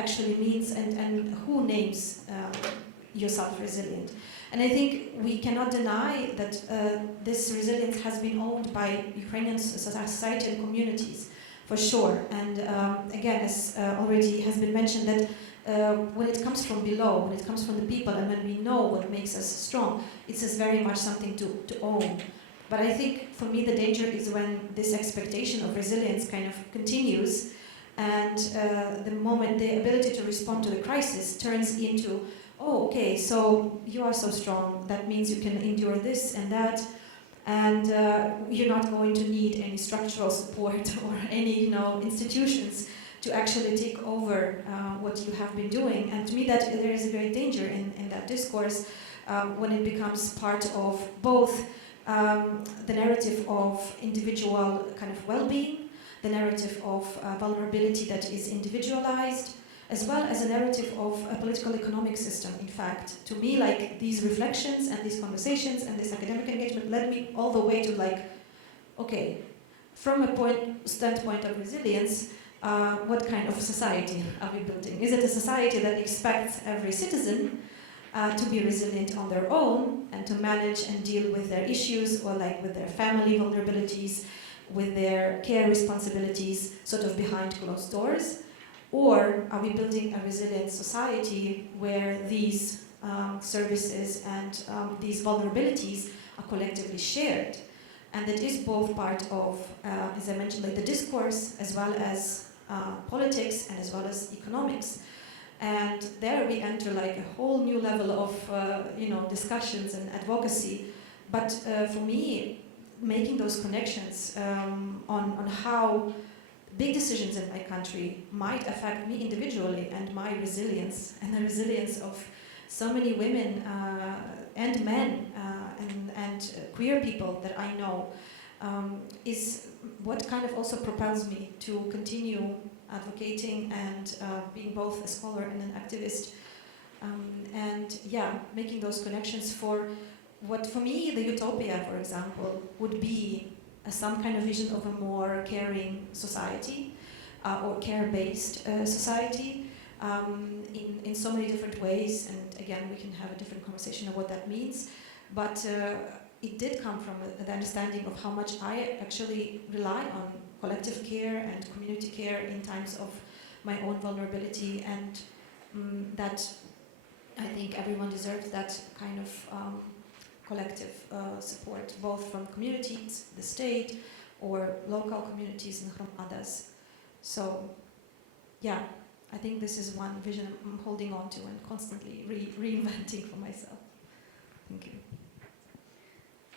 actually means and who names yourself resilient. And I think we cannot deny that this resilience has been owned by Ukrainian society and communities, for sure. And again, as already has been mentioned, that when it comes from below, when it comes from the people, and when we know what makes us strong, it's just very much something to own. But I think for me the danger is when this expectation of resilience kind of continues, and the ability to respond to the crisis turns into, oh, okay, so you are so strong, that means you can endure this and that, and you're not going to need any structural support or any, institutions to actually take over what you have been doing. And to me, that there is a great danger in that discourse when it becomes part of both the narrative of individual kind of well-being, the narrative of vulnerability that is individualized, as well as a narrative of a political economic system. In fact, to me, like, these reflections and these conversations and this academic engagement led me all the way to, like, okay, from a standpoint of resilience, what kind of society are we building? Is it a society that expects every citizen to be resilient on their own and to manage and deal with their issues, or like with their family vulnerabilities, with their care responsibilities, sort of behind closed doors? Or are we building a resilient society where these services and these vulnerabilities are collectively shared? And that is both part of, as I mentioned, like the discourse, as well as politics, and as well as economics. And there we enter like a whole new level of discussions and advocacy. But for me, making those connections on how big decisions in my country might affect me individually and my resilience, and the resilience of so many women and men and queer people that I know, is what kind of also propels me to continue advocating and being both a scholar and an activist, and making those connections for what for me the utopia, for example, would be some kind of vision of a more caring society or care-based society in so many different ways. And again, we can have a different conversation of what that means, but it did come from the understanding of how much I actually rely on collective care and community care in times of my own vulnerability, and that I think everyone deserves that kind of collective support, both from communities, the state, or local communities, and from others. So, I think this is one vision I'm holding on to and constantly reinventing for myself. Thank you.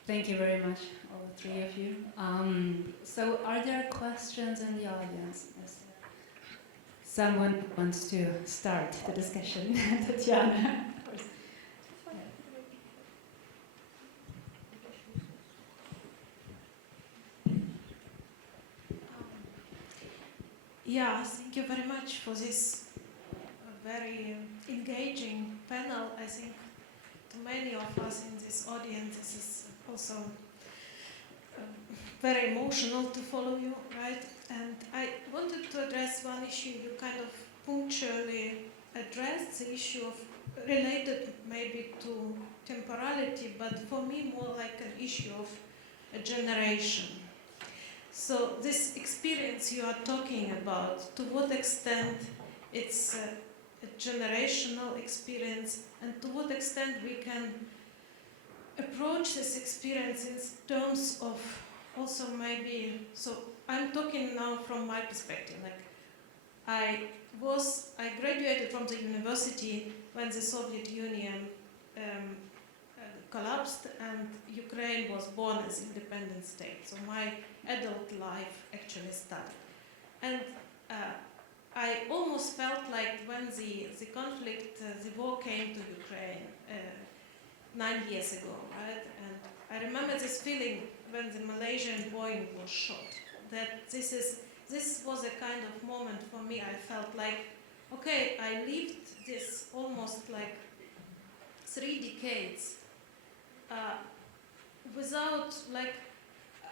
Thank you very much, all three of you. So are there questions in the audience? Yes. Someone wants to start the discussion. Tatiana. Thank you very much for this very engaging panel. I think to many of us in this audience, this is also very emotional to follow you, right? And I wanted to address one issue you kind of punctually addressed, the issue of related maybe to temporality, but for me more like an issue of a generation. So this experience you are talking about, to what extent it's a generational experience, and to what extent we can approach this experience in terms of also maybe, so I'm talking now from my perspective, like I graduated from the university when the Soviet Union collapsed and Ukraine was born as independent state. So my adult life actually started. And I almost felt like when the conflict, the war came to Ukraine 9 years ago, right? And I remember this feeling when the Malaysian Boeing was shot, that this was a kind of moment for me. I felt like, okay, I lived this almost like 3 decades without, like,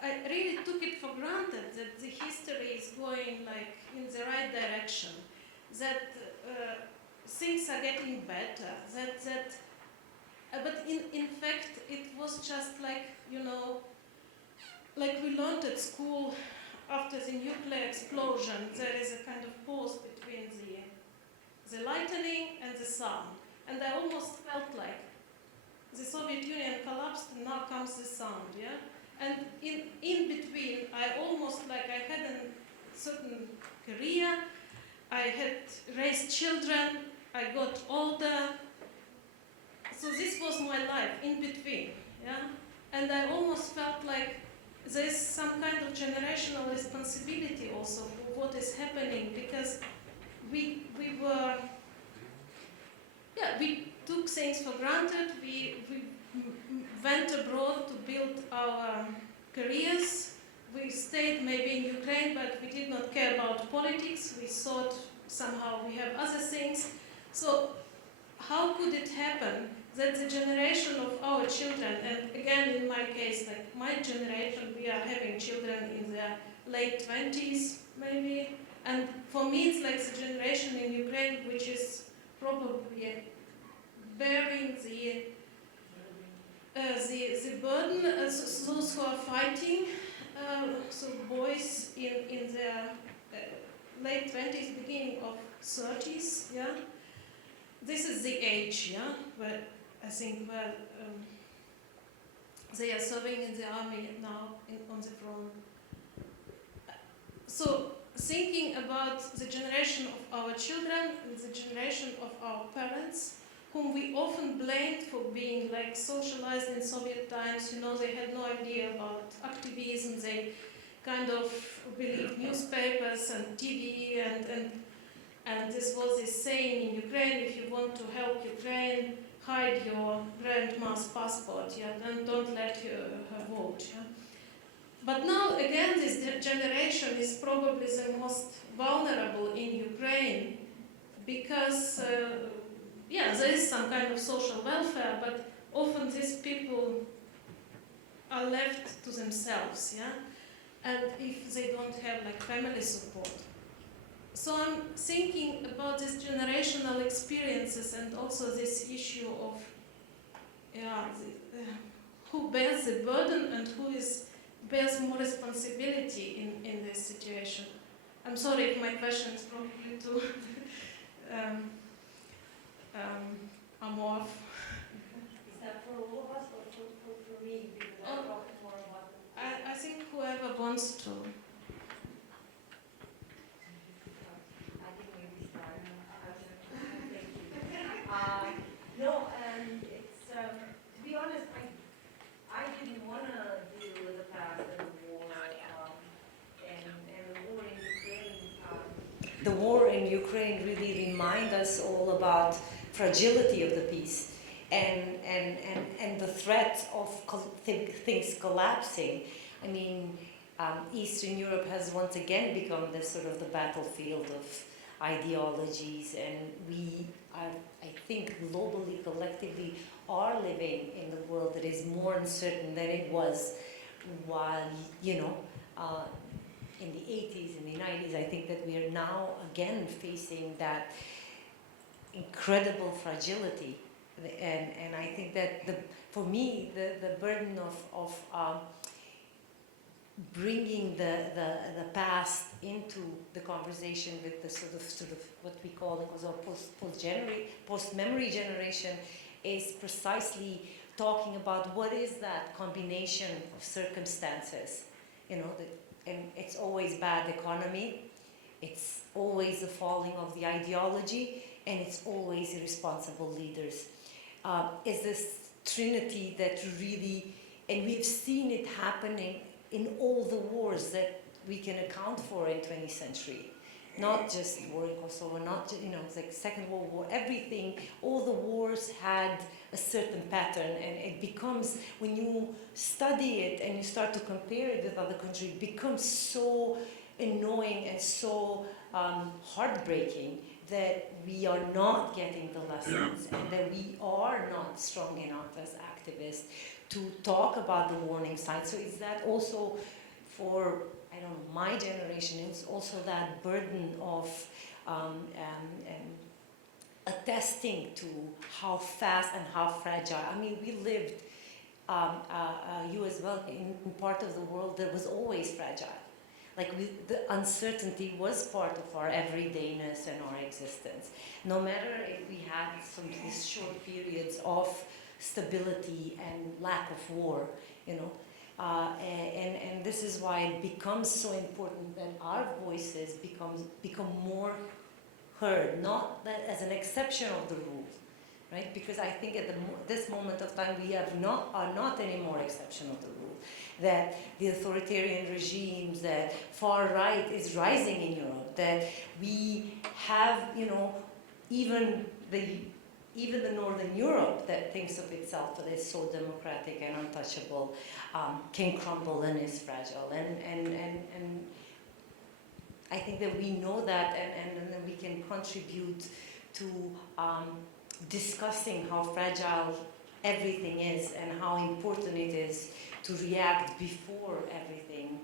I really took it for granted that the history is going like in the right direction, that things are getting better, but in fact it was just like, like we learned at school after the nuclear explosion, there is a kind of pause between the lightning and the sound. And I almost felt like the Soviet Union collapsed and now comes the sound, yeah? And in between, I almost like I had a certain career, I had raised children, I got older. So this was my life in between, yeah? And I almost felt like there's some kind of generational responsibility also for what is happening, because we took things for granted, we went abroad to build our careers, we stayed maybe in Ukraine, but we did not care about politics, we thought somehow we have other things. So how could it happen that the generation of our children, and again in my case, like my generation, we are having children in their late 20s maybe, and for me it's like the generation in Ukraine which is probably bearing the burden, those who are fighting, so boys in their late 20s, beginning of 30s, yeah. This is the age, yeah, where I think they are serving in the army now on the front. So thinking about the generation of our children and the generation of our parents, whom we often blamed for being like socialized in Soviet times, you know, they had no idea about activism, they kind of believed newspapers and TV and this was this saying in Ukraine, if you want to help Ukraine, hide your grandma's passport, yeah, then don't let her vote. Yeah. But now again, this generation is probably the most vulnerable in Ukraine because, there is some kind of social welfare, but often these people are left to themselves, yeah, and if they don't have like family support. So I'm thinking about these generational experiences and also this issue of who bears the burden and who bears more responsibility in this situation. I'm sorry if my question is probably too amorph. Is that for all of us or for me? Because I'm talking more about I think whoever wants to. No, and it's, to be honest, I didn't want to deal with the past and the war, and the war in Ukraine. The war in Ukraine really reminds us all about fragility of the peace and the threat of things collapsing. I mean, Eastern Europe has once again become the sort of the battlefield of ideologies, and we are, I think, globally, collectively, are living in the world that is more uncertain than it was while, in the 80s, in the 90s. I think that we are now again facing that incredible fragility, and I think that for me, the burden of bringing the past into the conversation with the sort of what we call post-memory generation is precisely talking about what is that combination of circumstances, and it's always bad economy, it's always the falling of the ideology, and it's always irresponsible leaders. Is this trinity that really, and we've seen it happening in all the wars that we can account for in 20th century. Not just war in Kosovo, not just, it's like Second World War, everything, all the wars had a certain pattern, and it becomes, when you study it and you start to compare it with other countries, it becomes so annoying and so heartbreaking that we are not getting the lessons and that we are not strong enough as activists to talk about the warning signs. So is that also for, my generation, it's also that burden of attesting to how fast and how fragile. I mean, we lived, you as well, in part of the world that was always fragile. the uncertainty was part of our everydayness and our existence. No matter if we had these short periods of stability and lack of war, you know. And this is why it becomes so important that our voices become more heard, not that as an exception of the rule, right? Because I think at this moment of time we are not anymore exception of the rule. That the authoritarian regimes, that far right is rising in Europe, that we have, you know, even the Northern Europe that thinks of itself as so democratic and untouchable can crumble and is fragile. And I think that we know that, and then we can contribute to discussing how fragile everything is and how important it is to react before everything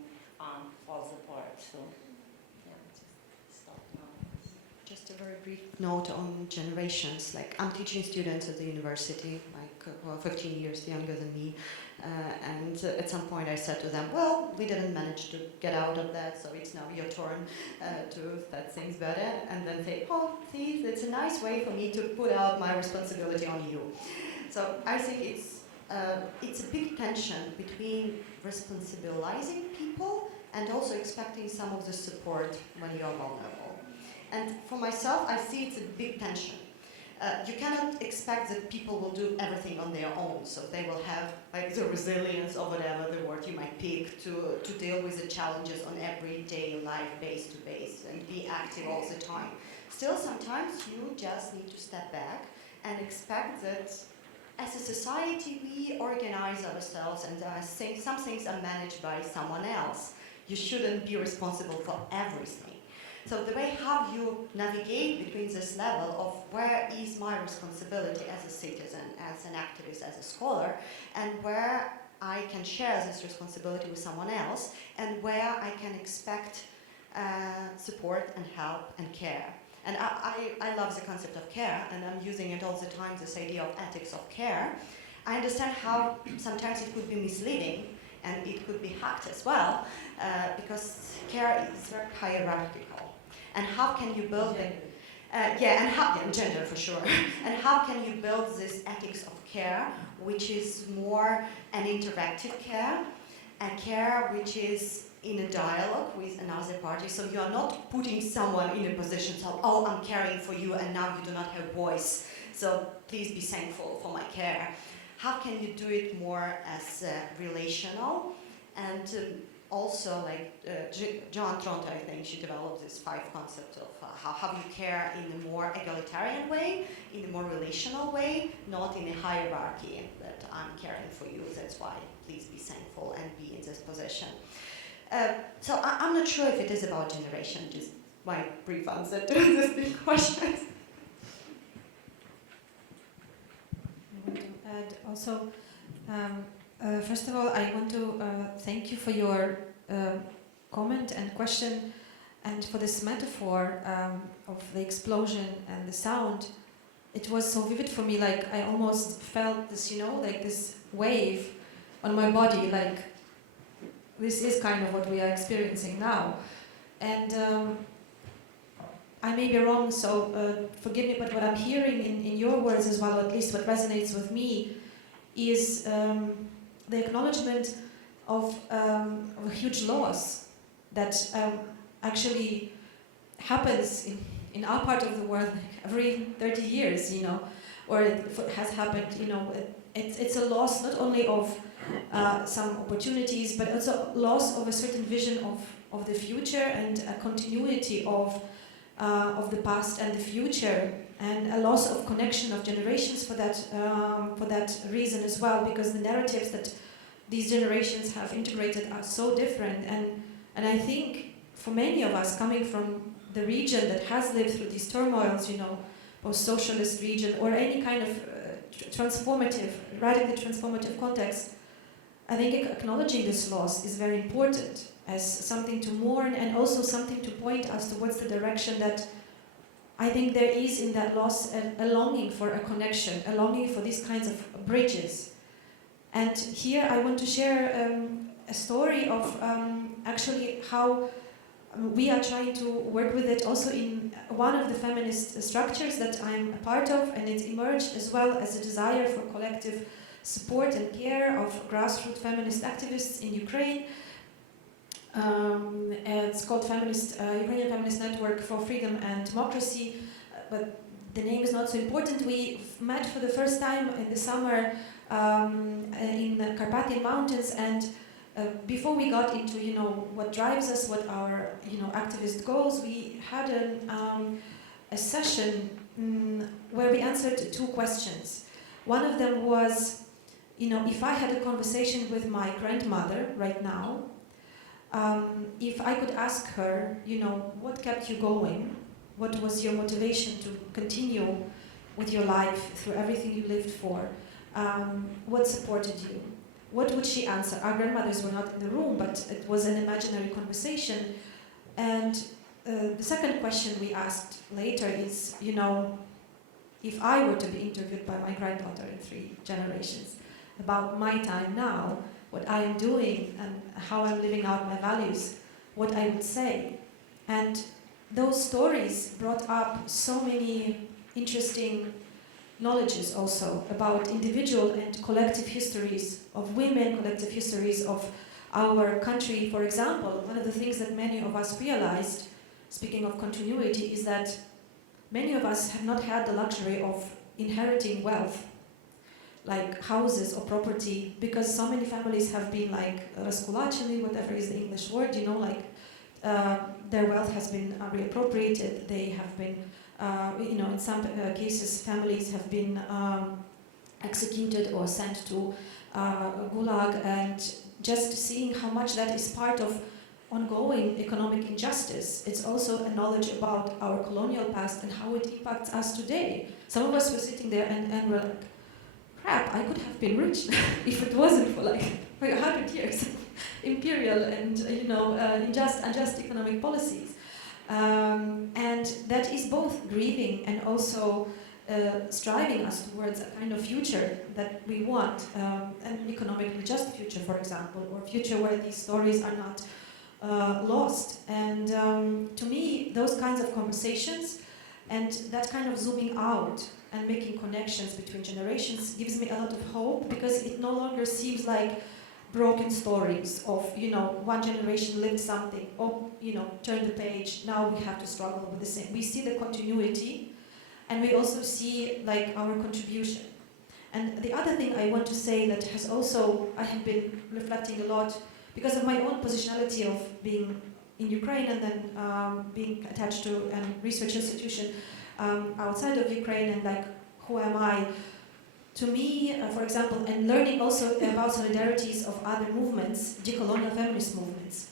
falls apart. So, yeah, just stop now. Just a very brief note on generations. Like, I'm teaching students at the university, like 15 years younger than me, and at some point I said to them, well, we didn't manage to get out of that, so it's now your turn to start things better. And then say, oh, see, it's a nice way for me to put out my responsibility on you. So I think it's a big tension between responsibilizing people and also expecting some of the support when you're vulnerable. And for myself, I see it's a big tension. You cannot expect that people will do everything on their own, so they will have like the resilience or whatever the word you might pick to deal with the challenges on everyday life, base to base, and be active all the time. Still, sometimes you just need to step back and expect that as a society we organize ourselves, and some things are managed by someone else. You shouldn't be responsible for everything. So the way how you navigate between this level of where is my responsibility as a citizen, as an activist, as a scholar, and where I can share this responsibility with someone else, and where I can expect support and help and care. And I love the concept of care, and I'm using it all the time, this idea of ethics of care. I understand how sometimes it could be misleading, and it could be hacked as well, because care is very hierarchical. And how can you build it? Gender for sure. And how can you build this ethics of care, which is more an interactive care, a care which is in a dialogue with another party. So you are not putting someone in a position, so, oh, I'm caring for you and now you do not have voice, so please be thankful for my care. How can you do it more as relational? And also, like Joan Tronte, I think, she developed this 5 concepts of how you care in a more egalitarian way, in a more relational way, not in a hierarchy that I'm caring for you, that's why please be thankful and be in this position. So I'm not sure if it is about generation, just my brief answer to this big question. I want to add also, first of all, I want to thank you for your comment and question, and for this metaphor of the explosion and the sound. It was so vivid for me, like I almost felt this, you know, like this wave on my body, like this is kind of what we are experiencing now. And I may be wrong, so forgive me, but what I'm hearing in your words as well, at least what resonates with me, is the acknowledgement of a huge loss that actually happens in our part of the world every 30 years, you know, or it has happened, you know. It's a loss not only of some opportunities, but also loss of a certain vision of the future and a continuity of the past and the future, and a loss of connection of generations for that reason as well, because the narratives that these generations have integrated are so different. And I think for many of us coming from the region that has lived through these turmoils, you know, post-socialist region or any kind of radically transformative context, I think acknowledging this loss is very important as something to mourn, and also something to point us towards the direction that I think there is in that loss a longing for a connection, a longing for these kinds of bridges. And here I want to share a story of actually how we are trying to work with it also in one of the feminist structures that I'm a part of, and it emerged as well as a desire for collective support and care of grassroots feminist activists in Ukraine. It's called Ukrainian Feminist Network for Freedom and Democracy, but the name is not so important. We met for the first time in the summer in the Carpathian Mountains, and before we got into what drives us, what our activist goals, we had a session where we answered two questions. One of them was, if I had a conversation with my grandmother right now, if I could ask her, what kept you going? What was your motivation to continue with your life through everything you lived for? What supported you? What would she answer? Our grandmothers were not in the room, but it was an imaginary conversation. And the second question we asked later is, if I were to be interviewed by my granddaughter in 3 generations about my time now, what I am doing and how I'm living out my values, what I would say. And those stories brought up so many interesting knowledges also about individual and collective histories of women, collective histories of our country. For example, one of the things that many of us realized, speaking of continuity, is that many of us have not had the luxury of inheriting wealth, like houses or property, because so many families have been raskulačeni, whatever is the English word, their wealth has been reappropriated. They have been, in some cases, families have been executed or sent to Gulag, and just seeing how much that is part of ongoing economic injustice. It's also a knowledge about our colonial past and how it impacts us today. Some of us were sitting there and were like, crap, I could have been rich if it wasn't for 100 years imperial and unjust economic policies. And that is both grieving and also striving us towards a kind of future that we want, an economically just future, for example, or a future where these stories are not lost. And to me, those kinds of conversations and that kind of zooming out and making connections between generations gives me a lot of hope, because it no longer seems like broken stories of, one generation lived something, turn the page, now we have to struggle with the same. We see the continuity, and we also see our contribution. And the other thing I want to say that has also, I have been reflecting a lot because of my own positionality of being in Ukraine and then being attached to a research institution outside of Ukraine, and who am I? To me, for example, and learning also about solidarities of other movements, decolonial feminist movements,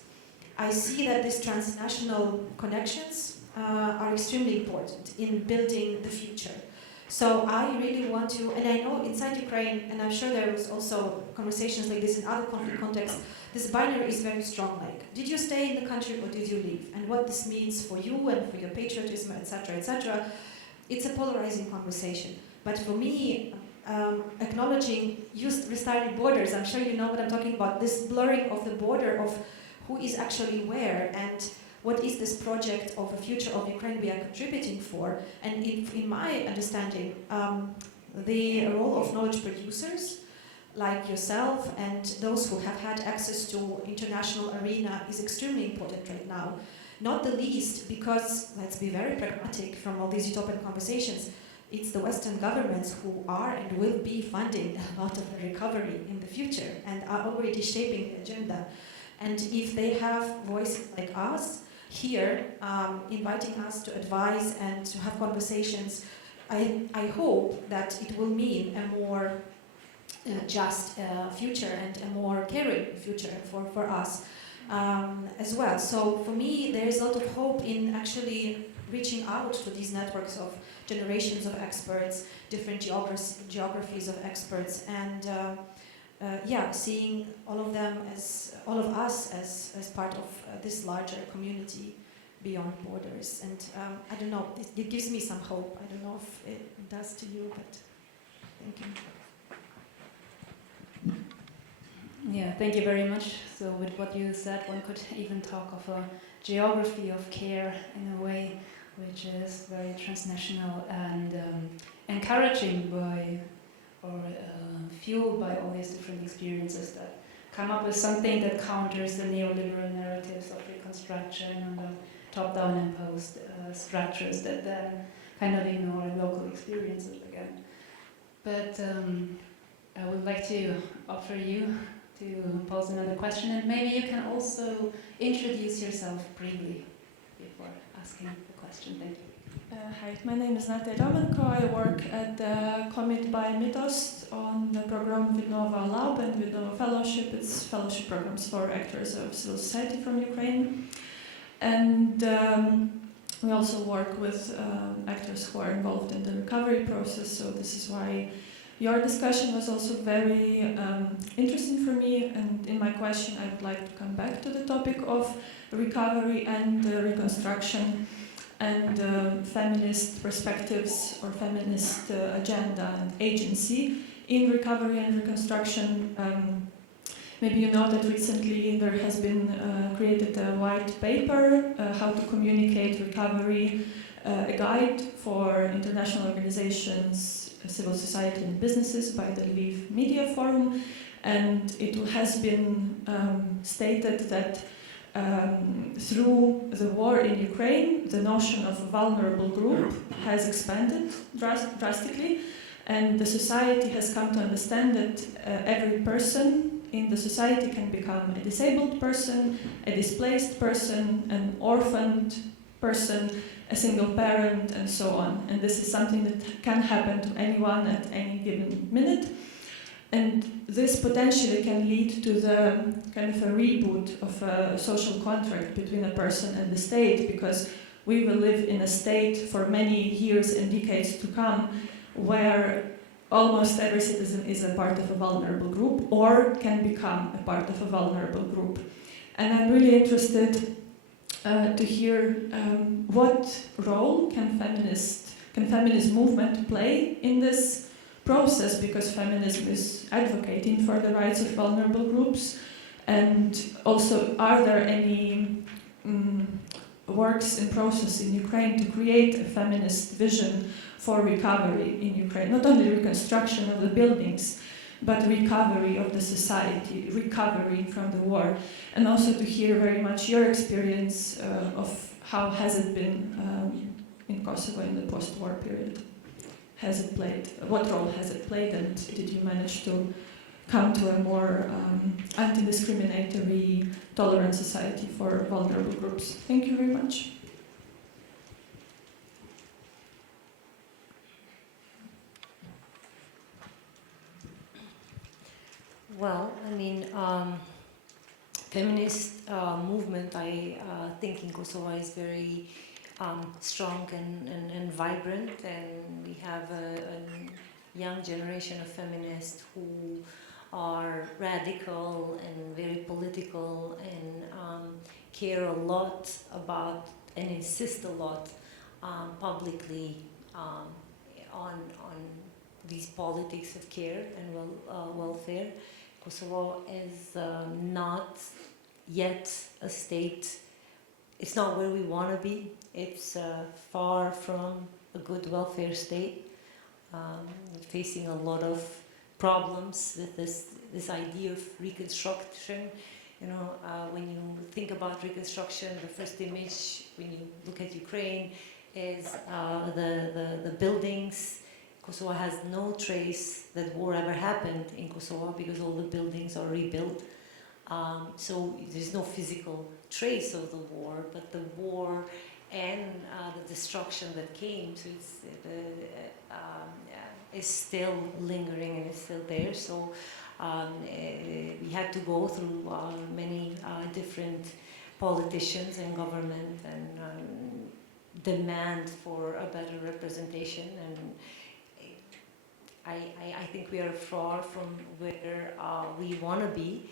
I see that these transnational connections are extremely important in building the future. So I really want to, and I know inside Ukraine, and I'm sure there was also conversations like this in other conflict contexts, this binary is very strong. Did you stay in the country or did you leave? And what this means for you and for your patriotism, etc., etc. It's a polarizing conversation. But for me, acknowledging, you restarted borders, I'm sure you know what I'm talking about, this blurring of the border of who is actually where and what is this project of a future of Ukraine we are contributing for. And in my understanding, the role of knowledge producers like yourself and those who have had access to international arena is extremely important right now. Not the least because, let's be very pragmatic from all these utopian conversations, it's the Western governments who are and will be funding a lot of the recovery in the future and are already shaping the agenda. And if they have voices like us here, inviting us to advise and to have conversations, I hope that it will mean a more just future and a more caring future for us as well. So for me, there is a lot of hope in actually reaching out to these networks of generations of experts, different geographies of experts, and seeing all of them all of us as part of this larger community beyond borders. And I don't know, it gives me some hope. I don't know if it does to you, but thank you. Yeah, thank you very much. So with what you said, one could even talk of a geography of care in a way which is very transnational and encouraging by, or fueled by all these different experiences that come up with something that counters the neoliberal narratives of reconstruction and the top-down imposed structures that then kind of ignore local experiences again. But I would like to offer you to pose another question, and maybe you can also introduce yourself briefly before asking the question. Thank you. Hi, my name is Nataliia. I work at the Commit by Mythos on the program Vidnova Lab and Vidnova Fellowship. It's fellowship programs for actors of civil society from Ukraine. And we also work with actors who are involved in the recovery process, so this is why your discussion was also very interesting for me, and in my question I would like to come back to the topic of recovery and reconstruction and feminist perspectives or feminist agenda and agency in recovery and reconstruction. Maybe you know that recently there has been created a white paper, How to Communicate Recovery, a guide for international organizations, civil society and businesses by the Lviv Media Forum, and it has been stated that through the war in Ukraine, the notion of a vulnerable group has expanded drastically, and the society has come to understand that every person in the society can become a disabled person, a displaced person, an orphaned person, a single parent, and so on. And this is something that can happen to anyone at any given minute. And this potentially can lead to the kind of a reboot of a social contract between a person and the state, because we will live in a state for many years and decades to come where almost every citizen is a part of a vulnerable group or can become a part of a vulnerable group. And I'm really interested to hear what role can feminist movement play in this process, because feminism is advocating for the rights of vulnerable groups. And also, are there any works in process in Ukraine to create a feminist vision for recovery in Ukraine? Not only reconstruction of the buildings, but recovery of the society, recovery from the war. And also to hear very much your experience of how has it been in Kosovo in the post-war period. What role has it played, and did you manage to come to a more anti-discriminatory, tolerant society for vulnerable groups? Thank you very much. Well, I mean, feminist movement, I think in Kosovo is very strong and vibrant, and we have a young generation of feminists who are radical and very political and care a lot about and insist a lot publicly on these politics of care and welfare. Kosovo is not yet a state. It's not where we want to be. It's far from a good welfare state, facing a lot of problems with this idea of reconstruction. You know, when you think about reconstruction, the first image when you look at Ukraine is the buildings. Kosovo has no trace that war ever happened in Kosovo because all the buildings are rebuilt. So there's no physical trace of the war, but the war and the destruction that came, so is still lingering and is still there. So we had to go through many different politicians and government and demand for a better representation. And I think we are far from where we want to be,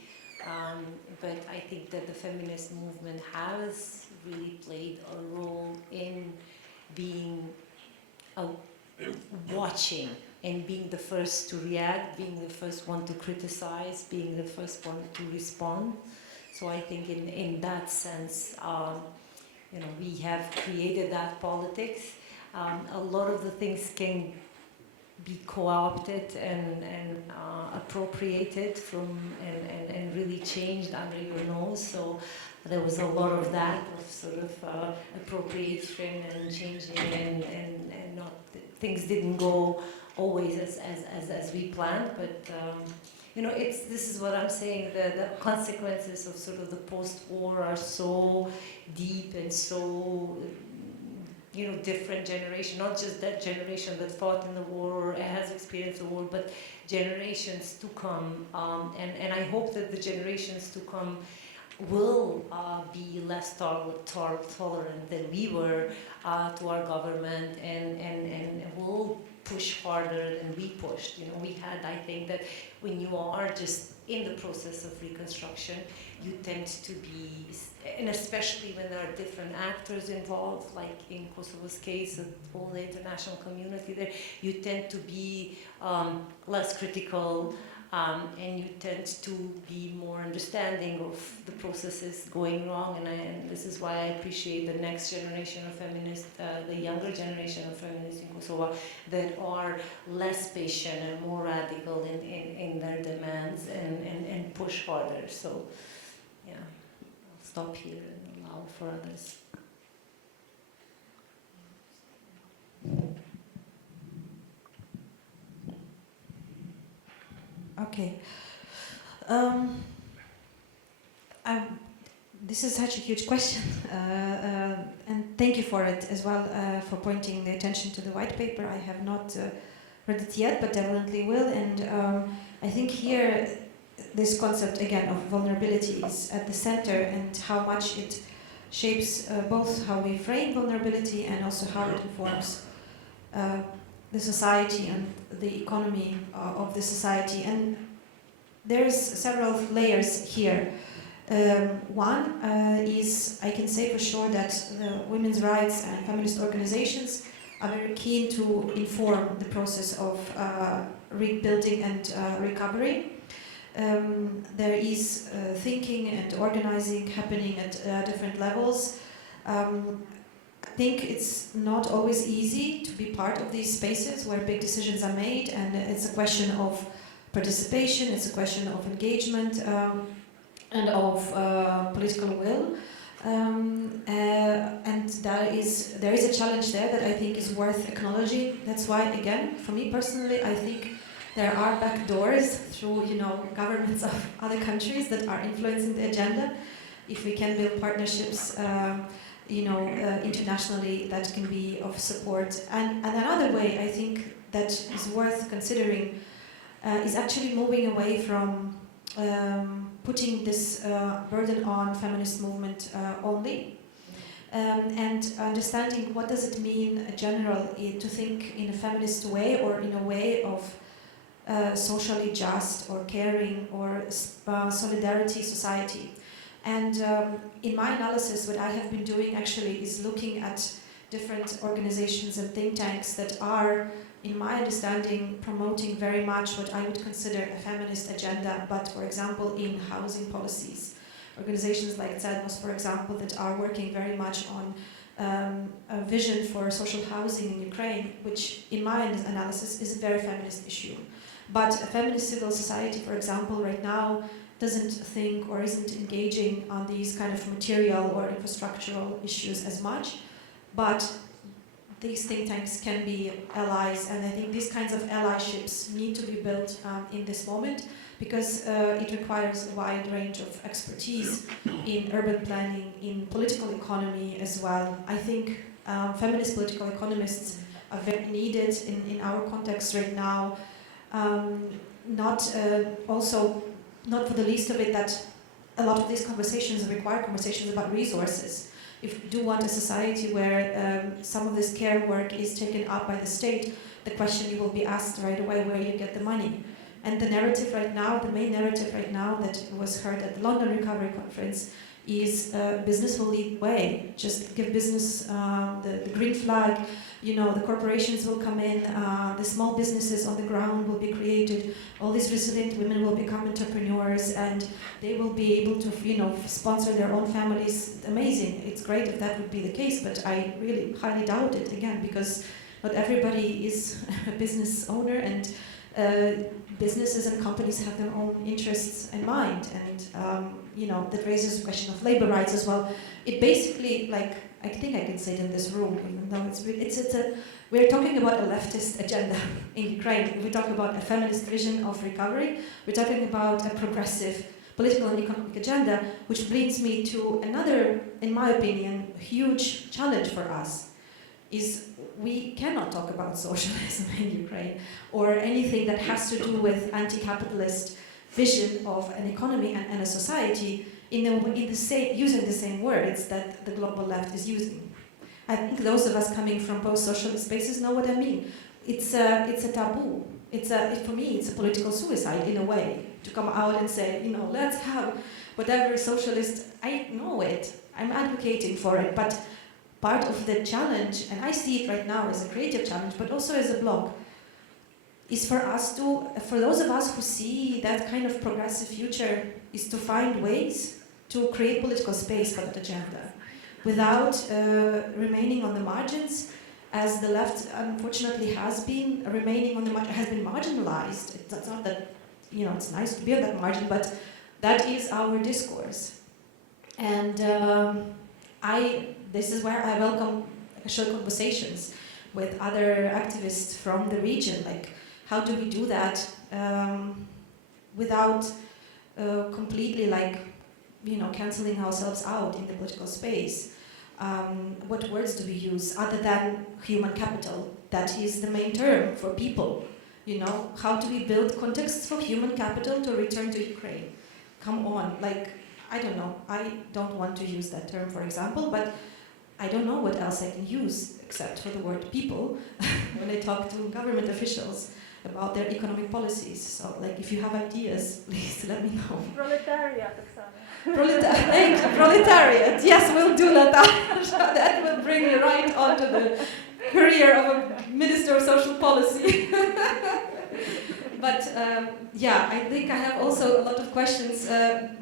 but I think that the feminist movement has really played a role in being watching and being the first to react, being the first one to criticize, being the first one to respond. So I think in that sense, we have created that politics. A lot of the things can be co-opted and appropriated from and really changed under your nose. So there was a lot of that, of sort of appropriation and changing and not, things didn't go always as we planned, but this is what I'm saying, the consequences of sort of the post-war are so deep and so different generation, not just that generation that fought in the war or has experienced the war, but generations to come. And I hope that the generations to come will be less tolerant than we were to our government and will push harder than we pushed. We had, I think that when you are just in the process of reconstruction, you tend to be, and especially when there are different actors involved, like in Kosovo's case, all the international community there, you tend to be less critical, and you tend to be more understanding of the processes going wrong. And this is why I appreciate the next generation of feminists, the younger generation of feminists in Kosovo, that are less patient and more radical in their demands and push harder. So, yeah, I'll stop here and allow for others. Okay. This is such a huge question, and thank you for it as well, for pointing the attention to the white paper. I have not read it yet, but definitely will. And I think here, this concept again of vulnerability is at the center, and how much it shapes both how we frame vulnerability and also how it informs the society and the economy of the society. And there's several layers here. One is, I can say for sure that the women's rights and feminist organizations are very keen to inform the process of rebuilding and recovery. There is thinking and organizing happening at different levels. I think it's not always easy to be part of these spaces where big decisions are made, and it's a question of participation, it's a question of engagement, and of political will. And there is a challenge there that I think is worth acknowledging. That's why, again, for me personally, I think there are back doors through governments of other countries that are influencing the agenda. If we can build partnerships internationally, that can be of support. And another way I think that is worth considering is actually moving away from putting this burden on feminist movement only, and understanding what does it mean generally to think in a feminist way, or in a way of socially just or caring or solidarity society. And in my analysis, what I have been doing actually is looking at different organizations and think tanks that are, in my understanding, promoting very much what I would consider a feminist agenda, but for example in housing policies. Organizations like ZOiS, for example, that are working very much on a vision for social housing in Ukraine, which in my analysis is a very feminist issue. But a feminist civil society, for example, right now doesn't think or isn't engaging on these kind of material or infrastructural issues as much. But these think tanks can be allies, and I think these kinds of allyships need to be built in this moment, because it requires a wide range of expertise in urban planning, in political economy as well. I think feminist political economists are very needed in our context right now. Not for the least of it that a lot of these conversations require conversations about resources. If you do want a society where some of this care work is taken up by the state, the question you will be asked right away, where you get the money. And the narrative right now, the main narrative right now that was heard at the London Recovery Conference, is business will lead the way. Just give business the green flag. You know, the corporations will come in, the small businesses on the ground will be created, all these resilient women will become entrepreneurs, and they will be able to, you know, sponsor their own families. Amazing. It's great if that would be the case, but I really highly doubt it, again, because not everybody is a business owner, and businesses and companies have their own interests in mind, and you know, that raises the question of labor rights as well. It basically, like, I think I can say it in this room, even though we're talking about a leftist agenda in Ukraine. We talk about a feminist vision of recovery. We're talking about a progressive political and economic agenda, which brings me to another, in my opinion, huge challenge for us, is we cannot talk about socialism in Ukraine or anything that has to do with anti-capitalist vision of an economy and a society using the same words that the global left is using. I think those of us coming from post-socialist spaces know what I mean. It's a taboo. For me, it's a political suicide in a way, to come out and say, you know, let's have whatever socialist. I know it. I'm advocating for it, but part of the challenge, and I see it right now as a creative challenge, but also as a blog, is for those of us who see that kind of progressive future, is to find ways to create political space for that agenda without remaining on the margins, as the left unfortunately has been remaining on the margin, has been marginalized. It's not that, you know, it's nice to be on that margin, but that is our discourse. And this is where I welcome short conversations with other activists from the region, like, how do we do that without completely, like, you know, canceling ourselves out in the political space? What words do we use other than human capital? That is the main term for people. You know, how do we build contexts for human capital to return to Ukraine? Come on, like, I don't know. I don't want to use that term, for example, but I don't know what else I can use except for the word people when I talk to government officials about their economic policies. So, like, if you have ideas, please let me know. Proletariat, Oksana. Proletariat. Yes, we'll do that. That will bring me right onto the career of a Minister of Social Policy. But yeah, I think I have also a lot of questions,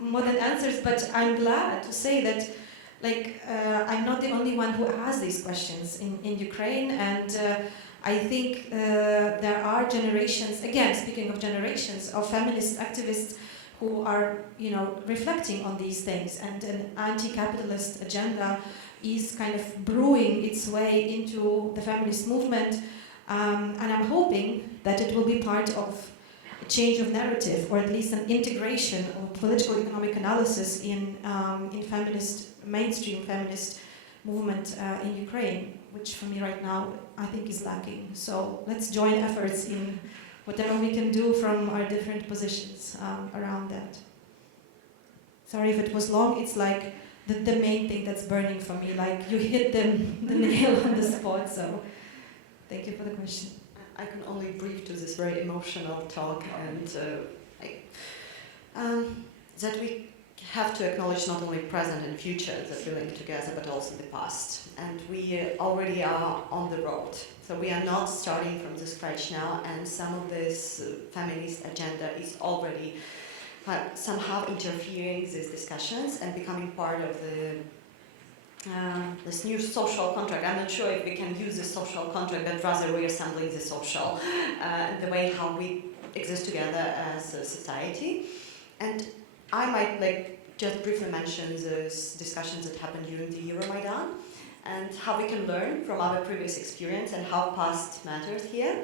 more than answers. But I'm glad to say that, like, I'm not the only one who has these questions in Ukraine, and I think there are generations, again, speaking of generations, of feminist activists who are, you know, reflecting on these things, and an anti-capitalist agenda is kind of brewing its way into the feminist movement, and I'm hoping that it will be part of a change of narrative, or at least an integration of political economic analysis in mainstream feminist movement in Ukraine, which for me right now I think is lacking. So let's join efforts in whatever we can do from our different positions around that. Sorry if it was long. It's like the main thing that's burning for me. Like, you hit the nail on the spot. So thank you for the question. I can only brief to this very emotional talk, and that we have to acknowledge not only present and future that we link together, but also the past. And we already are on the road. So we are not starting from the scratch now, and some of this feminist agenda is already somehow interfering these discussions and becoming part of this new social contract. I'm not sure if we can use the social contract, but rather reassembling the social, the way how we exist together as a society. And I might just briefly mention those discussions that happened during the Euromaidan and how we can learn from our previous experience and how past matters here,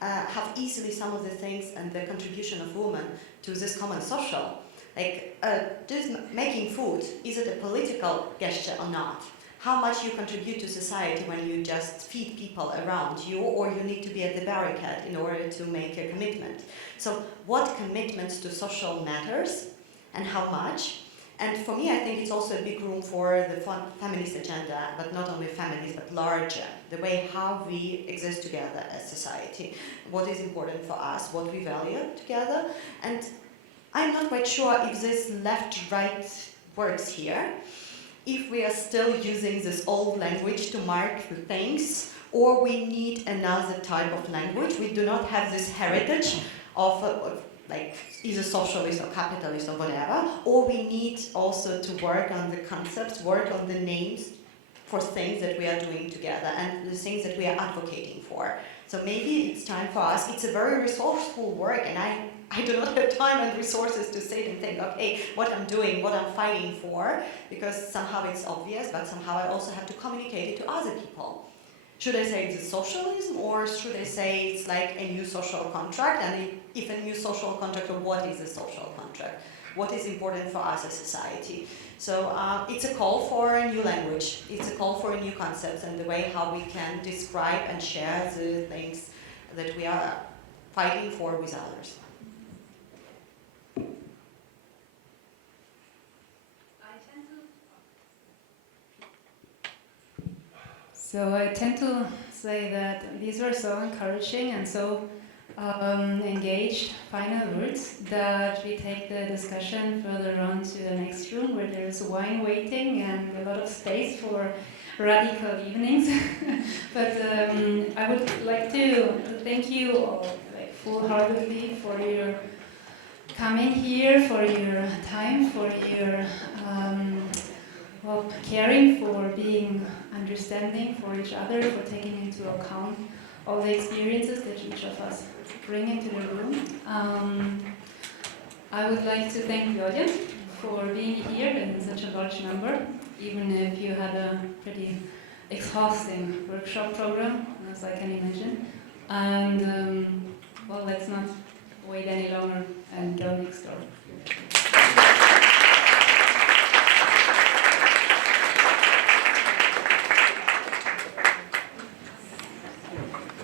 have easily some of the things and the contribution of women to this common social. Like, just making food, is it a political gesture or not? How much you contribute to society when you just feed people around you, or you need to be at the barricade in order to make a commitment? So what commitments to social matters and how much? And for me, I think it's also a big room for the feminist agenda, but not only feminist, but larger, the way how we exist together as society, what is important for us, what we value together. And I'm not quite sure if this left-right works here, if we are still using this old language to mark the things, or we need another type of language. We do not have this heritage of like either socialist or capitalist or whatever, or we need also to work on the concepts, work on the names for things that we are doing together and the things that we are advocating for. So maybe it's time for us, it's a very resourceful work, and I do not have time and resources to sit and think, okay, what I'm doing, what I'm fighting for, because somehow it's obvious, but somehow I also have to communicate it to other people. Should I say it's a socialism, or should I say it's like a new social contract? And if a new social contract, or what is a social contract? What is important for us as society? So it's a call for a new language. It's a call for a new concept and the way how we can describe and share the things that we are fighting for with others. So I tend to say that these were so encouraging and so engaged final words that we take the discussion further on to the next room where there is wine waiting and a lot of space for radical evenings. But I would like to thank you all like full-heartedly for your coming here, for your time, for your caring, for being understanding for each other, for taking into account all the experiences that each of us bring into the room. I would like to thank Claudia for being here in such a large number, even if you had a pretty exhausting workshop program, as I can imagine. And let's not wait any longer and go next door.